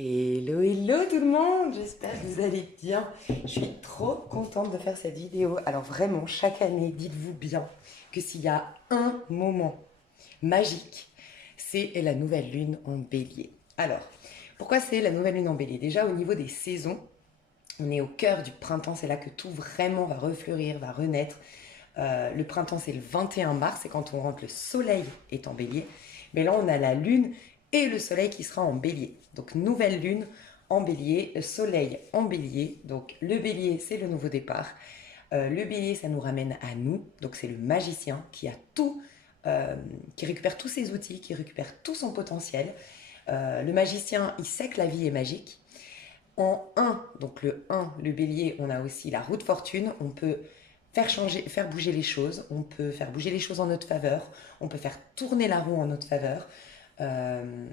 Hello, hello tout le monde, j'espère que vous allez bien. Je suis trop contente de faire cette vidéo. Alors vraiment, chaque année, dites-vous bien que s'il y a un moment magique, c'est la nouvelle lune en bélier. Alors, pourquoi c'est la nouvelle lune en bélier? Déjà au niveau des saisons, on est au cœur du printemps, c'est là que tout vraiment va refleurir, va renaître. Le printemps, c'est le 21 mars, c'est quand on rentre, le soleil est en bélier. Mais là, on a la lune et le soleil qui sera en bélier. Donc, nouvelle lune en bélier, soleil en bélier. Donc, le bélier, c'est le nouveau départ. Le bélier, ça nous ramène à nous. Donc, c'est le magicien qui a tout, qui récupère tous ses outils, qui récupère tout son potentiel. Le magicien, il sait que la vie est magique. En 1, donc le 1, le bélier, on a aussi la roue de fortune. On peut faire changer, faire bouger les choses. On peut faire bouger les choses en notre faveur. On peut faire tourner la roue en notre faveur. Euh,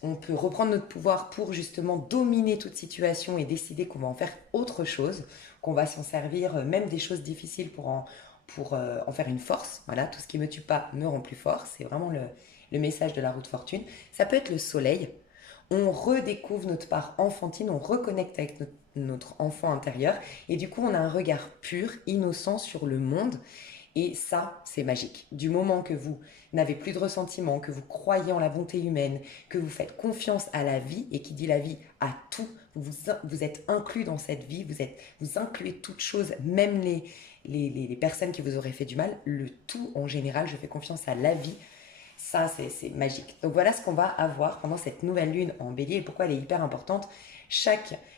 on peut reprendre notre pouvoir pour justement dominer toute situation et décider qu'on va en faire autre chose, qu'on va s'en servir, même des choses difficiles pour en faire une force. Voilà, tout ce qui ne me tue pas me rend plus fort. C'est vraiment le message de la roue de fortune. Ça peut être le soleil. On redécouvre notre part enfantine, on reconnecte avec notre enfant intérieur et du coup on a un regard pur, innocent sur le monde et ça c'est magique. Du moment que vous n'avez plus de ressentiment, que vous croyez en la bonté humaine, que vous faites confiance à la vie et qui dit la vie à tout, vous êtes inclus dans cette vie, vous incluez toutes choses, même les personnes qui vous auraient fait du mal, le tout en général, je fais confiance à la vie. Ça, c'est magique. Donc voilà ce qu'on va avoir pendant cette nouvelle lune en bélier et pourquoi elle est hyper importante.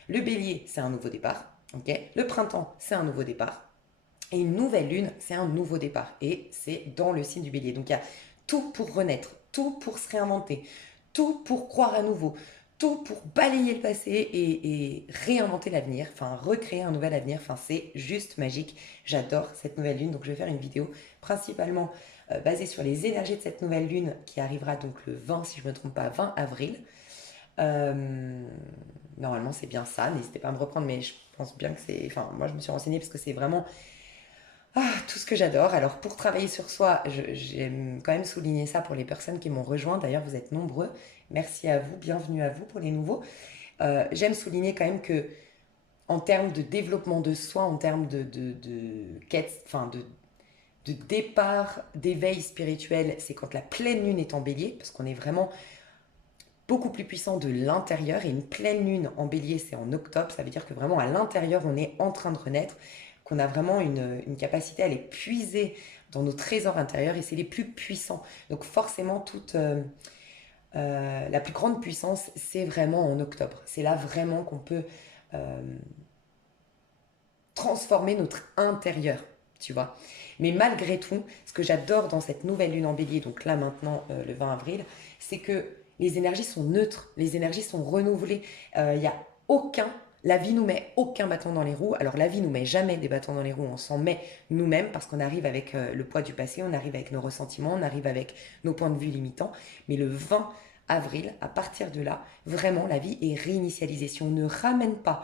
Le bélier, c'est un nouveau départ. Okay, le printemps, c'est un nouveau départ. Et une nouvelle lune, c'est un nouveau départ. Et c'est dans le signe du bélier. Donc il y a tout pour renaître, tout pour se réinventer, tout pour croire à nouveau, tout pour balayer le passé et réinventer l'avenir, enfin recréer un nouvel avenir. Enfin, c'est juste magique. J'adore cette nouvelle lune. Donc je vais faire une vidéo principalement basée sur les énergies de cette nouvelle lune qui arrivera donc le 20, si je ne me trompe pas, 20 avril. Euh, Normalement, c'est bien ça. N'hésitez pas à me reprendre, mais je pense bien que c'est. Enfin, moi, je me suis renseignée parce que c'est vraiment tout ce que j'adore. Alors, pour travailler sur soi, j'aime quand même souligner ça pour les personnes qui m'ont rejoint. D'ailleurs, vous êtes nombreux. Merci à vous. Bienvenue à vous pour les nouveaux. J'aime souligner quand même que, en termes de développement de soi, en termes de quête, enfin, de départ, d'éveil spirituel, c'est quand la pleine lune est en bélier, parce qu'on est vraiment beaucoup plus puissant de l'intérieur. Et une pleine lune en bélier, c'est en octobre. Ça veut dire que vraiment à l'intérieur, on est en train de renaître, qu'on a vraiment une capacité à les puiser dans nos trésors intérieurs et c'est les plus puissants. Donc forcément, la plus grande puissance, c'est vraiment en octobre. C'est là vraiment qu'on peut euh, transformer notre intérieur, tu vois. Mais malgré tout, ce que j'adore dans cette nouvelle lune en bélier, donc là maintenant, le 20 avril, c'est que les énergies sont neutres, les énergies sont renouvelées. Il y a aucun, la vie nous met aucun bâton dans les roues. Alors la vie nous met jamais des bâtons dans les roues, on s'en met nous-mêmes parce qu'on arrive avec le poids du passé, on arrive avec nos ressentiments, on arrive avec nos points de vue limitants. Mais le 20 avril, à partir de là, vraiment la vie est réinitialisée. Si on ne ramène pas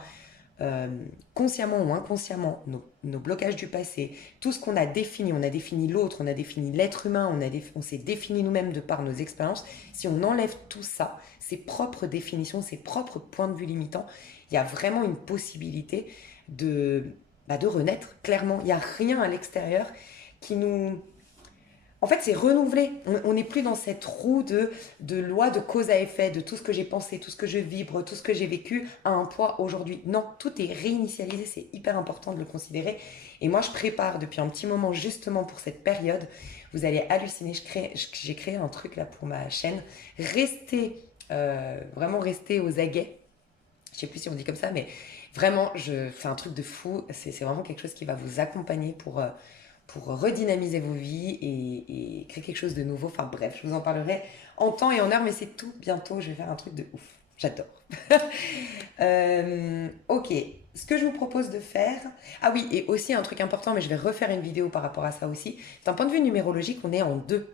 euh, consciemment ou inconsciemment nos blocages du passé, tout ce qu'on a défini, on a défini l'autre, on a défini l'être humain, on s'est défini nous-mêmes de par nos expériences, si on enlève tout ça, ses propres définitions, ses propres points de vue limitants, il y a vraiment une possibilité de renaître, clairement. Il n'y a rien à l'extérieur qui nous, en fait, c'est renouvelé. On n'est plus dans cette roue de loi de cause à effet, de tout ce que j'ai pensé, tout ce que je vibre, tout ce que j'ai vécu a un poids aujourd'hui. Non, tout est réinitialisé, c'est hyper important de le considérer. Et moi, je prépare depuis un petit moment justement pour cette période. Vous allez halluciner, j'ai créé un truc là pour ma chaîne. Restez, vraiment restez aux aguets. Je sais plus si on dit comme ça, mais vraiment, je fais un truc de fou. C'est vraiment quelque chose qui va vous accompagner pour redynamiser vos vies et créer quelque chose de nouveau. Enfin bref, je vous en parlerai en temps et en heure, mais c'est tout bientôt. Je vais faire un truc de ouf. J'adore. Ok, ce que je vous propose de faire... Ah oui, et aussi un truc important, mais je vais refaire une vidéo par rapport à ça aussi. D'un point de vue numérologique, on est en 2.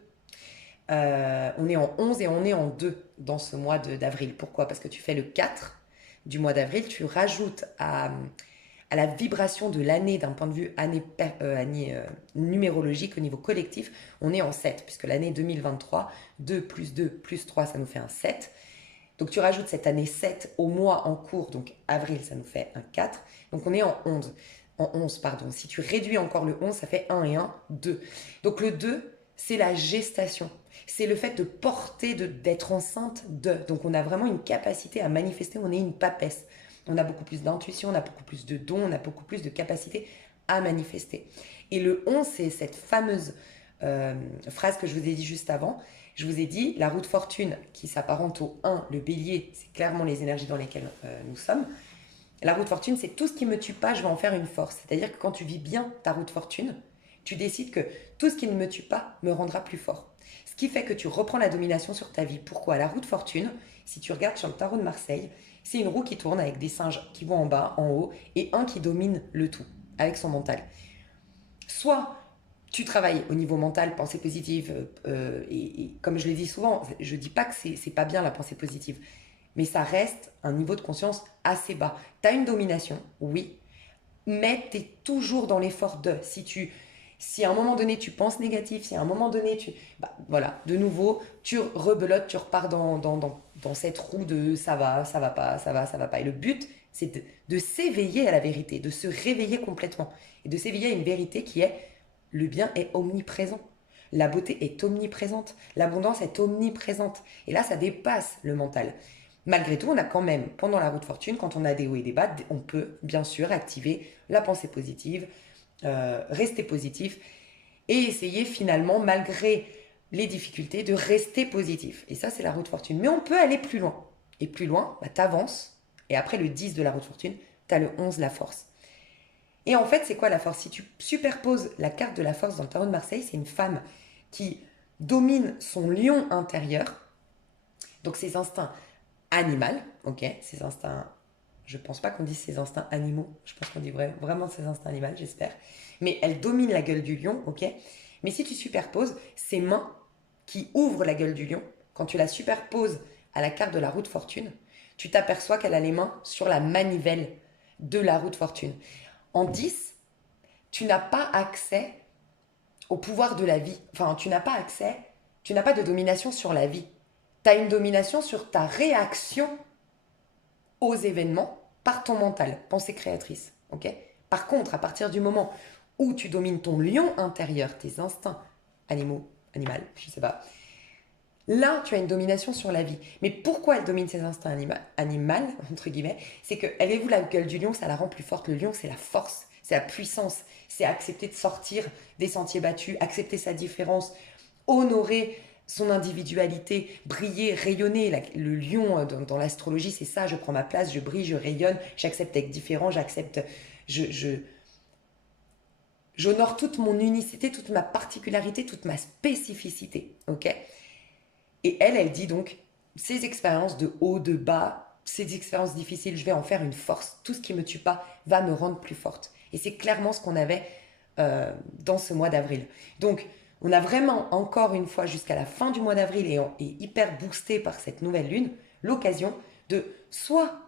On est en 11 et on est en 2 dans ce mois d'avril. Pourquoi? Parce que tu fais le 4 du mois d'avril, tu rajoutes à la vibration de l'année d'un point de vue année numérologique au niveau collectif, on est en 7, puisque l'année 2023, 2 plus 2 plus 3, ça nous fait un 7. Donc tu rajoutes cette année 7 au mois en cours, donc avril, ça nous fait un 4. Donc on est en 11. En 11, pardon. Si tu réduis encore le 11, ça fait 1 et 1, 2. Donc le 2, c'est la gestation. C'est le fait de porter, d'être enceinte de. Donc on a vraiment une capacité à manifester, on est une papesse. On a beaucoup plus d'intuition, on a beaucoup plus de dons, on a beaucoup plus de capacité à manifester. Et le 11, c'est cette fameuse phrase que je vous ai dit juste avant. Je vous ai dit, la roue de fortune qui s'apparente au 1, le bélier, c'est clairement les énergies dans lesquelles nous sommes. La roue de fortune, c'est tout ce qui ne me tue pas, je vais en faire une force. C'est-à-dire que quand tu vis bien ta roue de fortune, tu décides que tout ce qui ne me tue pas me rendra plus fort. Ce qui fait que tu reprends la domination sur ta vie. Pourquoi? La roue de fortune, si tu regardes sur le tarot de Marseille, c'est une roue qui tourne avec des singes qui vont en bas, en haut, et un qui domine le tout, avec son mental. Soit tu travailles au niveau mental, pensée positive, et comme je l'ai dit souvent, je ne dis pas que c'est pas bien la pensée positive, mais ça reste un niveau de conscience assez bas. Tu as une domination, oui, mais tu es toujours dans l'effort de. Si à un moment donné tu penses négatif, si à un moment donné tu. Bah, voilà, de nouveau, tu rebelotes, tu repars dans cette roue de ça va pas, ça va pas. Et le but, c'est de s'éveiller à la vérité, de se réveiller complètement. Et de s'éveiller à une vérité qui est le bien est omniprésent. La beauté est omniprésente. L'abondance est omniprésente. Et là, ça dépasse le mental. Malgré tout, on a quand même, pendant la roue de fortune, quand on a des hauts et des bas, on peut bien sûr activer la pensée positive, rester positif et essayer finalement, malgré les difficultés, de rester positif. Et ça, c'est la roue de fortune. Mais on peut aller plus loin. Et plus loin, bah, tu avances. Et après le 10 de la roue de fortune, tu as le 11, la force. Et en fait, c'est quoi la force? Si tu superposes la carte de la force dans le tarot de Marseille, c'est une femme qui domine son lion intérieur, donc ses instincts animaux, ok, ses instincts, je pense pas qu'on dise ses instincts animaux, je pense qu'on dit vraiment ses instincts animaux, j'espère, mais elle domine la gueule du lion, ok, mais si tu superposes ses mains qui ouvrent la gueule du lion, quand tu la superposes à la carte de la roue de fortune, tu t'aperçois qu'elle a les mains sur la manivelle de la roue de fortune. En 10, tu n'as pas accès au pouvoir de la vie. Enfin, tu n'as pas accès, tu n'as pas de domination sur la vie. Tu as une domination sur ta réaction aux événements par ton mental, pensée créatrice. Okay. Par contre, à partir du moment où tu domines ton lion intérieur, tes instincts animaux, animal, je sais pas, là, tu as une domination sur la vie. Mais pourquoi elle domine ses instincts animaux, entre guillemets? C'est qu'elle est vous la gueule du lion, ça la rend plus forte. Le lion, c'est la force, c'est la puissance, c'est accepter de sortir des sentiers battus, accepter sa différence, honorer son individualité, briller, rayonner. Le lion, dans l'astrologie, c'est ça, je prends ma place, je brille, je rayonne, j'accepte d'être différent, j'honore toute mon unicité, toute ma particularité, toute ma spécificité, ok? Et elle dit donc, ces expériences de haut, de bas, ces expériences difficiles, je vais en faire une force. Tout ce qui ne me tue pas va me rendre plus forte. Et c'est clairement ce qu'on avait dans ce mois d'avril. Donc, on a vraiment, encore une fois, jusqu'à la fin du mois d'avril, et hyper boosté par cette nouvelle lune, l'occasion de soit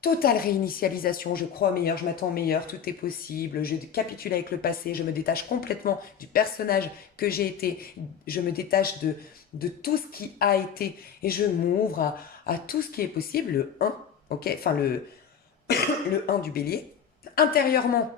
totale réinitialisation, je crois au meilleur, je m'attends au meilleur, tout est possible, je capitule avec le passé, je me détache complètement du personnage que j'ai été, je me détache de tout ce qui a été et je m'ouvre à tout ce qui est possible, le 1, ok, enfin le 1 du bélier. Intérieurement,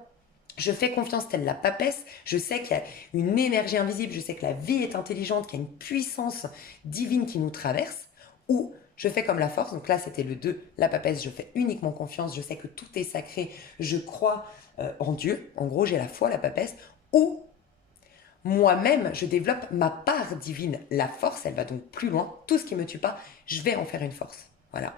je fais confiance telle la papesse, je sais qu'il y a une énergie invisible, je sais que la vie est intelligente, qu'il y a une puissance divine qui nous traverse, ou je fais comme la force, donc là c'était le 2, la papesse, je fais uniquement confiance, je sais que tout est sacré, je crois en Dieu, en gros j'ai la foi, la papesse, ou moi-même je développe ma part divine, la force, elle va donc plus loin, tout ce qui ne me tue pas, je vais en faire une force, voilà.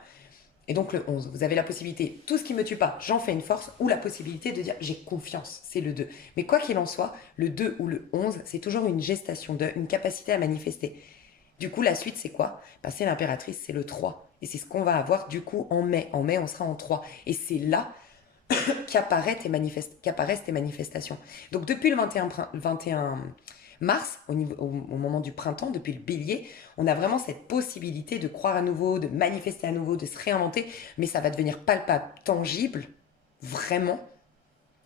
Et donc le 11, vous avez la possibilité, tout ce qui ne me tue pas, j'en fais une force, ou la possibilité de dire j'ai confiance, c'est le 2. Mais quoi qu'il en soit, le 2 ou le 11, c'est toujours une gestation une capacité à manifester. Du coup, la suite, c'est quoi? C'est l'impératrice, c'est le 3. Et c'est ce qu'on va avoir du coup en mai. En mai, on sera en 3. Et c'est là qu'apparaissent tes manifestations. Donc depuis le 21 mars, au moment du printemps, depuis le bélier, on a vraiment cette possibilité de croire à nouveau, de manifester à nouveau, de se réinventer, mais ça va devenir palpable, tangible, vraiment,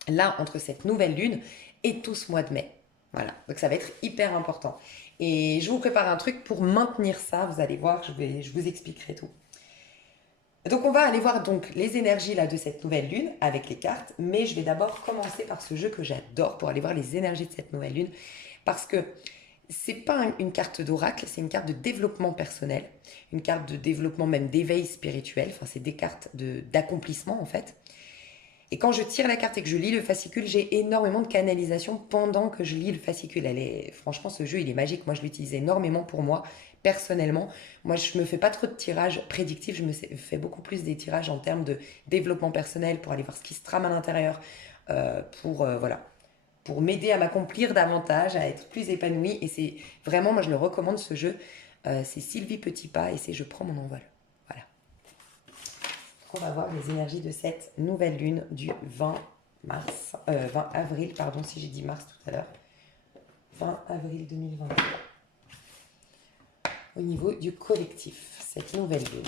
là, entre cette nouvelle lune et tout ce mois de mai. Voilà, donc ça va être hyper important. Et je vous prépare un truc pour maintenir ça. Vous allez voir, je vous expliquerai tout. Donc on va aller voir donc les énergies là de cette nouvelle lune avec les cartes, mais je vais d'abord commencer par ce jeu que j'adore pour aller voir les énergies de cette nouvelle lune, parce que c'est pas une carte d'oracle, c'est une carte de développement personnel, une carte de développement même d'éveil spirituel, enfin c'est des cartes d'accomplissement en fait. Et quand je tire la carte et que je lis le fascicule, j'ai énormément de canalisation pendant que je lis le fascicule. Franchement, ce jeu, il est magique. Moi, je l'utilise énormément pour moi, personnellement. Moi, je me fais pas trop de tirages prédictifs. Je me fais beaucoup plus des tirages en termes de développement personnel pour aller voir ce qui se trame à l'intérieur, voilà, pour m'aider à m'accomplir davantage, à être plus épanouie. Et c'est vraiment, moi, je le recommande ce jeu. C'est Sylvie Petitpas et c'est Je prends mon envol. Voilà. On va voir les énergies de cette nouvelle lune du 20 avril, pardon, si j'ai dit mars tout à l'heure. 20 avril 2021. Au niveau du collectif, cette nouvelle lune.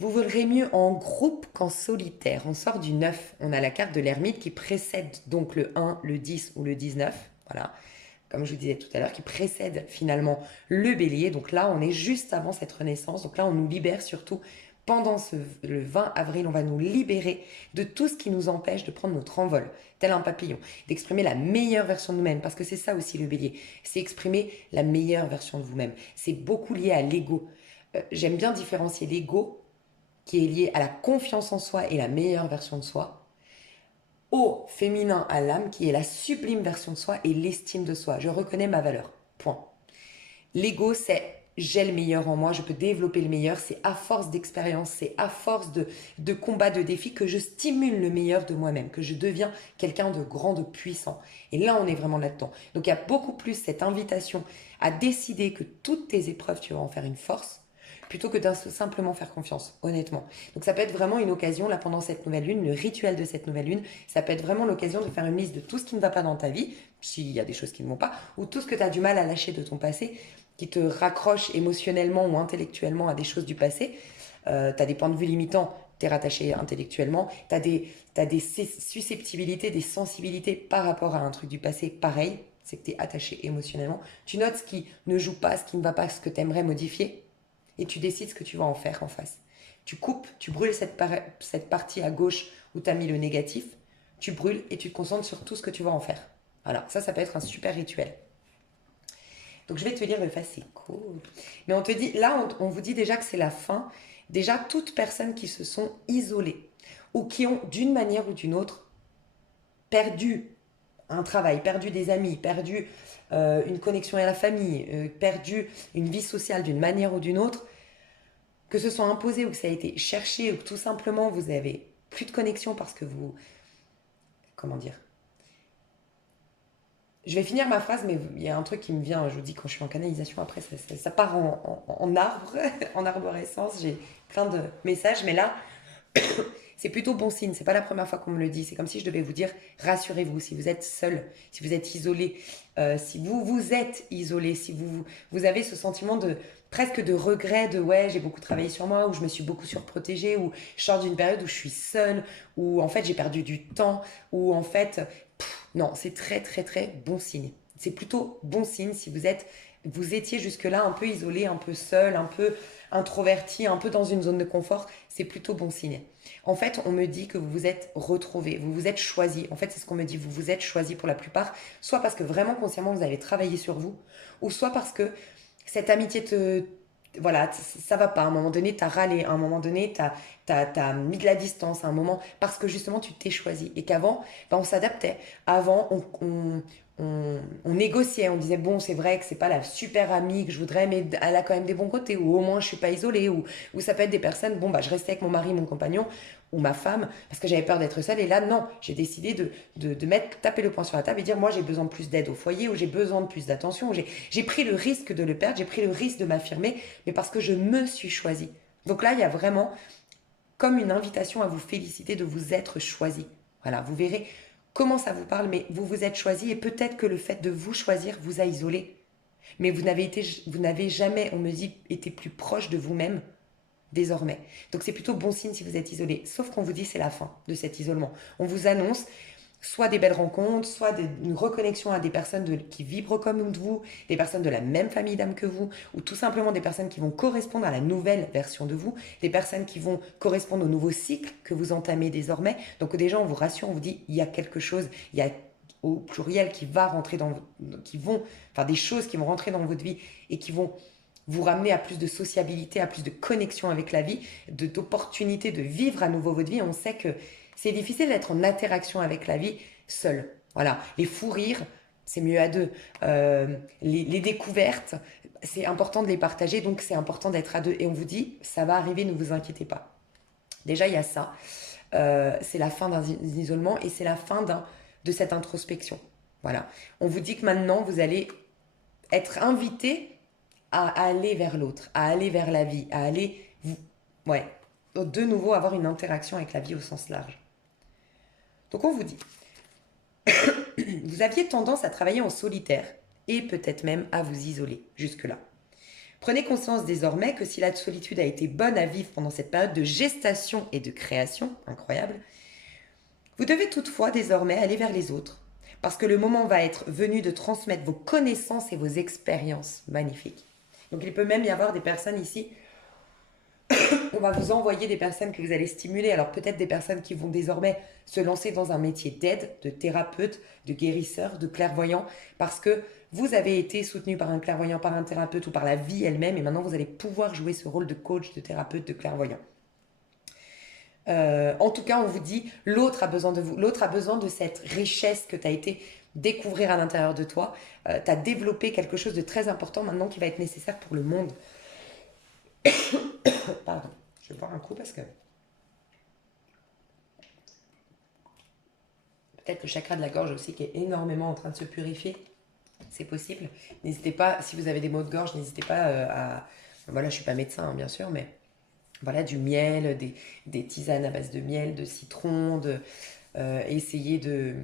Vous volerez mieux en groupe qu'en solitaire. On sort du 9. On a la carte de l'ermite qui précède donc le 1, le 10 ou le 19. Voilà. Comme je vous disais tout à l'heure, qui précède finalement le bélier. Donc là, on est juste avant cette renaissance. Donc là, on nous libère surtout pendant le 20 avril. On va nous libérer de tout ce qui nous empêche de prendre notre envol, tel un papillon, d'exprimer la meilleure version de nous-mêmes. Parce que c'est ça aussi le bélier. C'est exprimer la meilleure version de vous-même. C'est beaucoup lié à l'ego. J'aime bien différencier l'ego qui est lié à la confiance en soi et la meilleure version de soi, au féminin, à l'âme, qui est la sublime version de soi et l'estime de soi. Je reconnais ma valeur. Point. L'ego, c'est j'ai le meilleur en moi, je peux développer le meilleur. C'est à force d'expérience, c'est à force de combats, de défis que je stimule le meilleur de moi-même, que je deviens quelqu'un de grand, de puissant. Et là, on est vraiment là-dedans. Donc, il y a beaucoup plus cette invitation à décider que toutes tes épreuves, tu vas en faire une force, plutôt que de simplement faire confiance, honnêtement. Donc ça peut être vraiment une occasion, là, pendant cette nouvelle lune, le rituel de cette nouvelle lune, ça peut être vraiment l'occasion de faire une liste de tout ce qui ne va pas dans ta vie, s'il y a des choses qui ne vont pas, ou tout ce que tu as du mal à lâcher de ton passé, qui te raccroche émotionnellement ou intellectuellement à des choses du passé. Tu as des points de vue limitants, tu es rattaché intellectuellement, tu as des susceptibilités, des sensibilités par rapport à un truc du passé, pareil, c'est que tu es attaché émotionnellement. Tu notes ce qui ne joue pas, ce qui ne va pas, ce que tu aimerais modifier, et tu décides ce que tu vas en faire en face. Tu coupes, tu brûles cette partie à gauche où tu as mis le négatif, tu brûles et tu te concentres sur tout ce que tu vas en faire. Voilà, ça peut être un super rituel. Donc je vais te lire le fascicule. Mais on te dit, là on vous dit déjà que c'est la fin. Déjà, toutes personnes qui se sont isolées ou qui ont d'une manière ou d'une autre perdu un travail, perdu des amis, perdu une connexion à la famille, perdu une vie sociale d'une manière ou d'une autre, que ce soit imposé ou que ça a été cherché ou que tout simplement vous avez plus de connexion parce que vous... Comment dire? Je vais finir ma phrase, mais il y a un truc qui me vient, je vous dis, quand je suis en canalisation, après ça part en arbre, en arborescence, j'ai plein de messages, mais là, c'est plutôt bon signe. C'est pas la première fois qu'on me le dit. C'est comme si je devais vous dire, rassurez-vous, si vous êtes seul, si vous êtes isolé, si vous êtes isolé, si vous avez ce sentiment de presque de regret, de ouais, j'ai beaucoup travaillé sur moi, ou je me suis beaucoup surprotégée, ou je sors d'une période où je suis seule, ou en fait j'ai perdu du temps, ou en fait, non, c'est très très très bon signe. C'est plutôt bon signe si vous étiez jusque-là un peu isolé, un peu seul, un peu introverti, un peu dans une zone de confort, c'est plutôt bon signe. En fait, on me dit que vous vous êtes retrouvé, vous vous êtes choisi. En fait, c'est ce qu'on me dit, vous vous êtes choisi pour la plupart, soit parce que vraiment consciemment vous avez travaillé sur vous, ou soit parce que cette amitié voilà, ça va pas. À un moment donné, t'as râlé. À un moment donné, t'as mis de la distance. À un moment, parce que justement, tu t'es choisi. Et qu'avant, on s'adaptait. Avant, on négociait. On disait, bon, c'est vrai que c'est pas la super amie que je voudrais, mais elle a quand même des bons côtés. Ou au moins, je suis pas isolée. Ou ça peut être des personnes, bon, bah, je restais avec mon mari, mon compagnon, ou ma femme, parce que j'avais peur d'être seule. Et là, non, j'ai décidé taper le poing sur la table et dire, moi, j'ai besoin de plus d'aide au foyer, ou j'ai besoin de plus d'attention. J'ai pris le risque de le perdre, j'ai pris le risque de m'affirmer, mais parce que je me suis choisie. Donc là, il y a vraiment comme une invitation à vous féliciter de vous être choisi. Voilà, vous verrez comment ça vous parle, mais vous vous êtes choisi et peut-être que le fait de vous choisir vous a isolé. Mais vous n'avez jamais, on me dit, été plus proche de vous-même désormais. Donc c'est plutôt bon signe si vous êtes isolé. Sauf qu'on vous dit c'est la fin de cet isolement. On vous annonce soit des belles rencontres, soit une reconnexion à des personnes qui vibrent comme vous, des personnes de la même famille d'âme que vous, ou tout simplement des personnes qui vont correspondre à la nouvelle version de vous, des personnes qui vont correspondre au nouveau cycle que vous entamez désormais. Donc déjà on vous rassure, on vous dit il y a quelque chose, il y a au pluriel qui va rentrer des choses qui vont rentrer dans votre vie et qui vont vous ramener à plus de sociabilité, à plus de connexion avec la vie, d'opportunités de vivre à nouveau votre vie. On sait que c'est difficile d'être en interaction avec la vie seul. Voilà, les fous rires, c'est mieux à deux. Les découvertes, c'est important de les partager, donc c'est important d'être à deux. Et on vous dit, ça va arriver, ne vous inquiétez pas. Déjà, il y a ça. C'est la fin d'un isolement et c'est la fin de cette introspection. Voilà. On vous dit que maintenant, vous allez être invité à aller vers l'autre, à aller vers la vie, à aller, de nouveau avoir une interaction avec la vie au sens large. Donc on vous dit, vous aviez tendance à travailler en solitaire et peut-être même à vous isoler jusque-là. Prenez conscience désormais que si la solitude a été bonne à vivre pendant cette période de gestation et de création, incroyable, vous devez toutefois désormais aller vers les autres, parce que le moment va être venu de transmettre vos connaissances et vos expériences magnifiques. Donc il peut même y avoir des personnes ici, on va vous envoyer des personnes que vous allez stimuler, alors peut-être des personnes qui vont désormais se lancer dans un métier d'aide, de thérapeute, de guérisseur, de clairvoyant, parce que vous avez été soutenu par un clairvoyant, par un thérapeute ou par la vie elle-même, et maintenant vous allez pouvoir jouer ce rôle de coach, de thérapeute, de clairvoyant. En tout cas, on vous dit, l'autre a besoin de vous, l'autre a besoin de cette richesse que tu as été découvrir à l'intérieur de toi. Tu as développé quelque chose de très important maintenant qui va être nécessaire pour le monde. Pardon, je vais boire un coup parce que peut-être le chakra de la gorge aussi qui est énormément en train de se purifier. C'est possible. N'hésitez pas, si vous avez des maux de gorge, n'hésitez pas à... Voilà, je ne suis pas médecin, hein, bien sûr, mais voilà, du miel, des tisanes à base de miel, de citron, essayez de...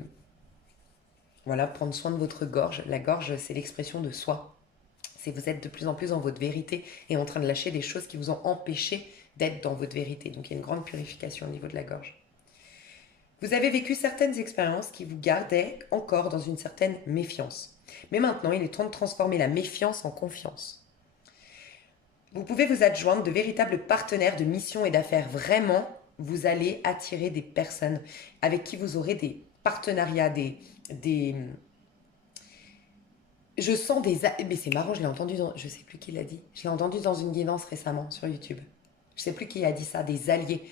Voilà, prendre soin de votre gorge. La gorge, c'est l'expression de soi. C'est vous êtes de plus en plus dans votre vérité et en train de lâcher des choses qui vous ont empêché d'être dans votre vérité. Donc il y a une grande purification au niveau de la gorge. Vous avez vécu certaines expériences qui vous gardaient encore dans une certaine méfiance. Mais maintenant, il est temps de transformer la méfiance en confiance. Vous pouvez vous adjoindre de véritables partenaires de mission et d'affaires. Vraiment, vous allez attirer des personnes avec qui vous aurez des partenariats, je sens des... Mais c'est marrant, je l'ai entendu dans... Je sais plus qui l'a dit. Je l'ai entendu dans une guidance récemment sur YouTube. Je sais plus qui a dit ça, des alliés.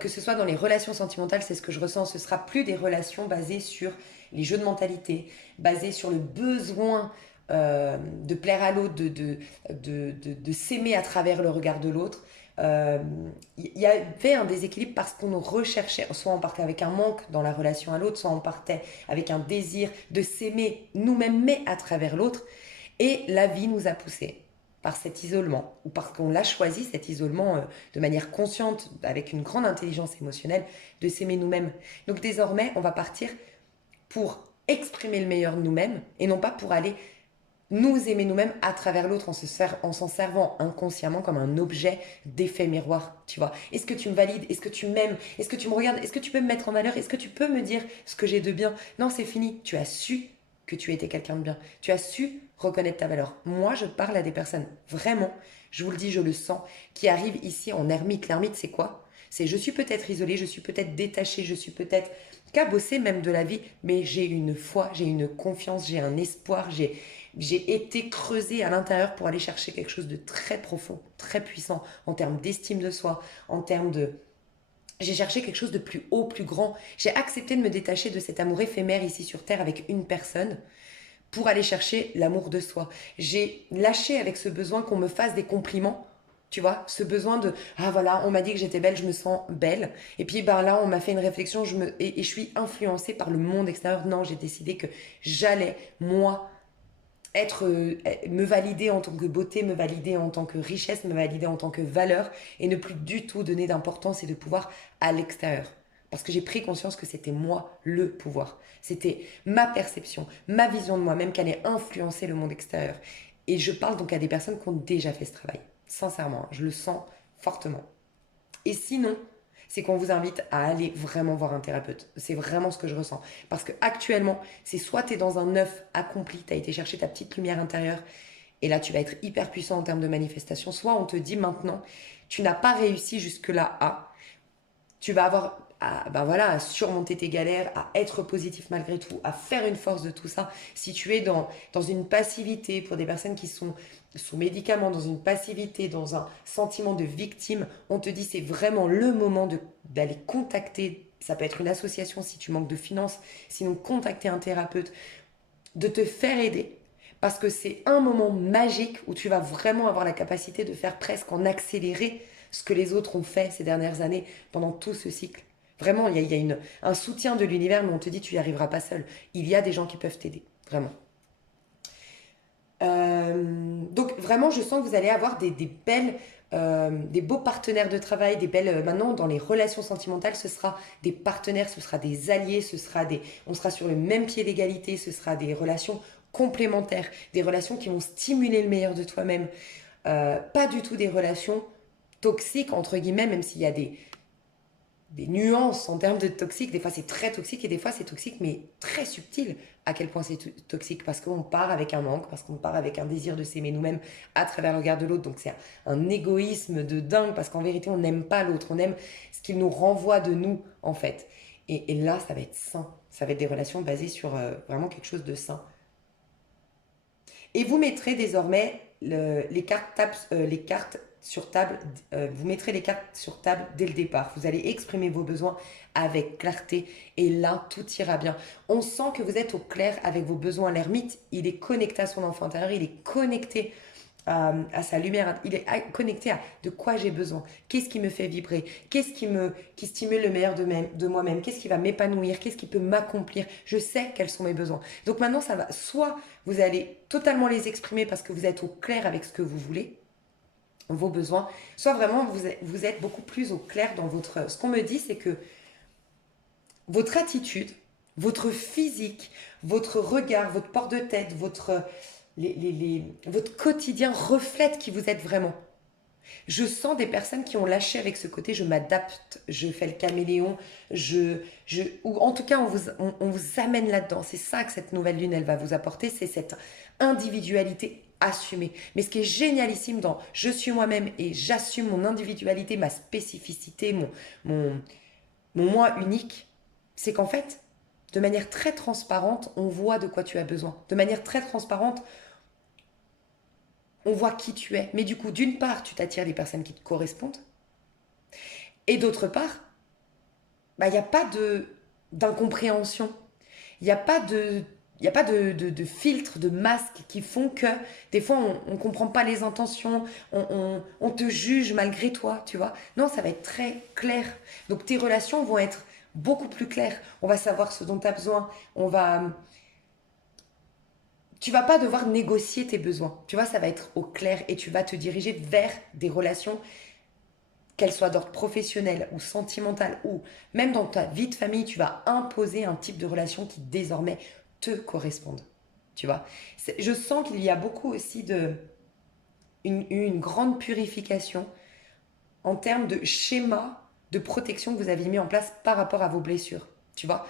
Que ce soit dans les relations sentimentales, c'est ce que je ressens. Ce sera plus des relations basées sur les jeux de mentalité, basées sur le besoin de plaire à l'autre, de s'aimer à travers le regard de l'autre. Il y avait un déséquilibre parce qu'on recherchait, soit on partait avec un manque dans la relation à l'autre, soit on partait avec un désir de s'aimer nous-mêmes, mais à travers l'autre. Et la vie nous a poussés par cet isolement, ou parce qu'on l'a choisi, cet isolement, de manière consciente, avec une grande intelligence émotionnelle, de s'aimer nous-mêmes. Donc désormais, on va partir pour exprimer le meilleur de nous-mêmes, et non pas pour aller nous aimer nous-mêmes à travers l'autre en s'en servant inconsciemment comme un objet d'effet miroir, tu vois. Est-ce que tu me valides? Est-ce que tu m'aimes? Est-ce que tu me regardes? Est-ce que tu peux me mettre en valeur? Est-ce que tu peux me dire ce que j'ai de bien? Non, c'est fini. Tu as su que tu étais quelqu'un de bien. Tu as su reconnaître ta valeur. Moi, je parle à des personnes, vraiment, je vous le dis, je le sens, qui arrivent ici en ermite. L'ermite, c'est quoi? C'est je suis peut-être isolée, je suis peut-être détachée, je suis peut-être cabossée même de la vie, mais j'ai une foi, j'ai une confiance, j'ai un espoir, j'ai été creusée à l'intérieur pour aller chercher quelque chose de très profond, très puissant, en termes d'estime de soi, en termes de... J'ai cherché quelque chose de plus haut, plus grand. J'ai accepté de me détacher de cet amour éphémère ici sur Terre avec une personne pour aller chercher l'amour de soi. J'ai lâché avec ce besoin qu'on me fasse des compliments, tu vois, ce besoin de « Ah voilà, on m'a dit que j'étais belle, je me sens belle. » Et puis ben là, on m'a fait une réflexion et je suis influencée par le monde extérieur. Non, j'ai décidé que j'allais, moi, me valider en tant que beauté, me valider en tant que richesse, me valider en tant que valeur et ne plus du tout donner d'importance et de pouvoir à l'extérieur. Parce que j'ai pris conscience que c'était moi le pouvoir. C'était ma perception, ma vision de moi-même qui allait influencer le monde extérieur. Et je parle donc à des personnes qui ont déjà fait ce travail. Sincèrement, je le sens fortement. Et sinon, c'est qu'on vous invite à aller vraiment voir un thérapeute. C'est vraiment ce que je ressens. Parce que actuellement, c'est soit tu es dans un œuf accompli, tu as été chercher ta petite lumière intérieure, et là tu vas être hyper puissant en termes de manifestation, soit on te dit maintenant, tu n'as pas réussi jusque-là à, tu vas avoir ben voilà, à surmonter tes galères, à être positif malgré tout, à faire une force de tout ça. Si tu es dans une passivité, pour des personnes qui sont sous médicaments, dans une passivité, dans un sentiment de victime, on te dit c'est vraiment le moment d'aller contacter, ça peut être une association si tu manques de finances, sinon contacter un thérapeute, de te faire aider. Parce que c'est un moment magique où tu vas vraiment avoir la capacité de faire presque en accéléré ce que les autres ont fait ces dernières années pendant tout ce cycle. Vraiment, il y a un soutien de l'univers, mais on te dit tu n'y arriveras pas seul. Il y a des gens qui peuvent t'aider, vraiment. Donc vraiment, je sens que vous allez avoir des belles, des beaux partenaires de travail, des belles. Maintenant, dans les relations sentimentales, ce sera des partenaires, ce sera des alliés, on sera sur le même pied d'égalité, ce sera des relations complémentaires, des relations qui vont stimuler le meilleur de toi-même. Pas du tout des relations toxiques entre guillemets, même s'il y a des nuances en termes de toxique. Des fois, c'est très toxique et des fois, c'est toxique, mais très subtil à quel point c'est toxique. Parce qu'on part avec un manque, parce qu'on part avec un désir de s'aimer nous-mêmes à travers le regard de l'autre. Donc, c'est un égoïsme de dingue parce qu'en vérité, on n'aime pas l'autre. On aime ce qu'il nous renvoie de nous, en fait. Et là, ça va être sain. Ça va être des relations basées sur vraiment quelque chose de sain. Et vous mettrez désormais les cartes sur table, vous mettrez les cartes sur table dès le départ. Vous allez exprimer vos besoins avec clarté et là, tout ira bien. On sent que vous êtes au clair avec vos besoins. L'ermite, il est connecté à son enfant intérieur, il est connecté à sa lumière, il est connecté à de quoi j'ai besoin, qu'est-ce qui me fait vibrer, qui stimule le meilleur de moi-même, qu'est-ce qui va m'épanouir, qu'est-ce qui peut m'accomplir, je sais quels sont mes besoins. Donc maintenant, ça va, soit vous allez totalement les exprimer parce que vous êtes au clair avec ce que vous voulez, vos besoins, soit vraiment vous êtes beaucoup plus au clair dans votre... Ce qu'on me dit, c'est que votre attitude, votre physique, votre regard, votre port de tête, votre quotidien reflète qui vous êtes vraiment. Je sens des personnes qui ont lâché avec ce côté, je m'adapte, je fais le caméléon, ou en tout cas on vous amène là-dedans. C'est ça que cette nouvelle lune, elle va vous apporter, c'est cette individualité assumée. Mais ce qui est génialissime dans je suis moi-même et j'assume mon individualité, ma spécificité, mon, mon moi unique, c'est qu'en fait, de manière très transparente, on voit de quoi tu as besoin. De manière très transparente, on voit qui tu es. Mais du coup, d'une part, tu t'attires des personnes qui te correspondent. Et d'autre part, bah, il n'y a pas d'incompréhension. Il n'y a pas de filtre, de masque qui font que des fois on ne comprend pas les intentions, on te juge malgré toi, tu vois. Non, ça va être très clair. Donc tes relations vont être beaucoup plus claires. On va savoir ce dont tu as besoin. Tu vas pas devoir négocier tes besoins. Tu vois, ça va être au clair et tu vas te diriger vers des relations, qu'elles soient d'ordre professionnel ou sentimental ou même dans ta vie de famille, tu vas imposer un type de relation qui désormais te corresponde. Tu vois, je sens qu'il y a beaucoup aussi une grande purification en termes de schéma de protection que vous avez mis en place par rapport à vos blessures. Tu vois,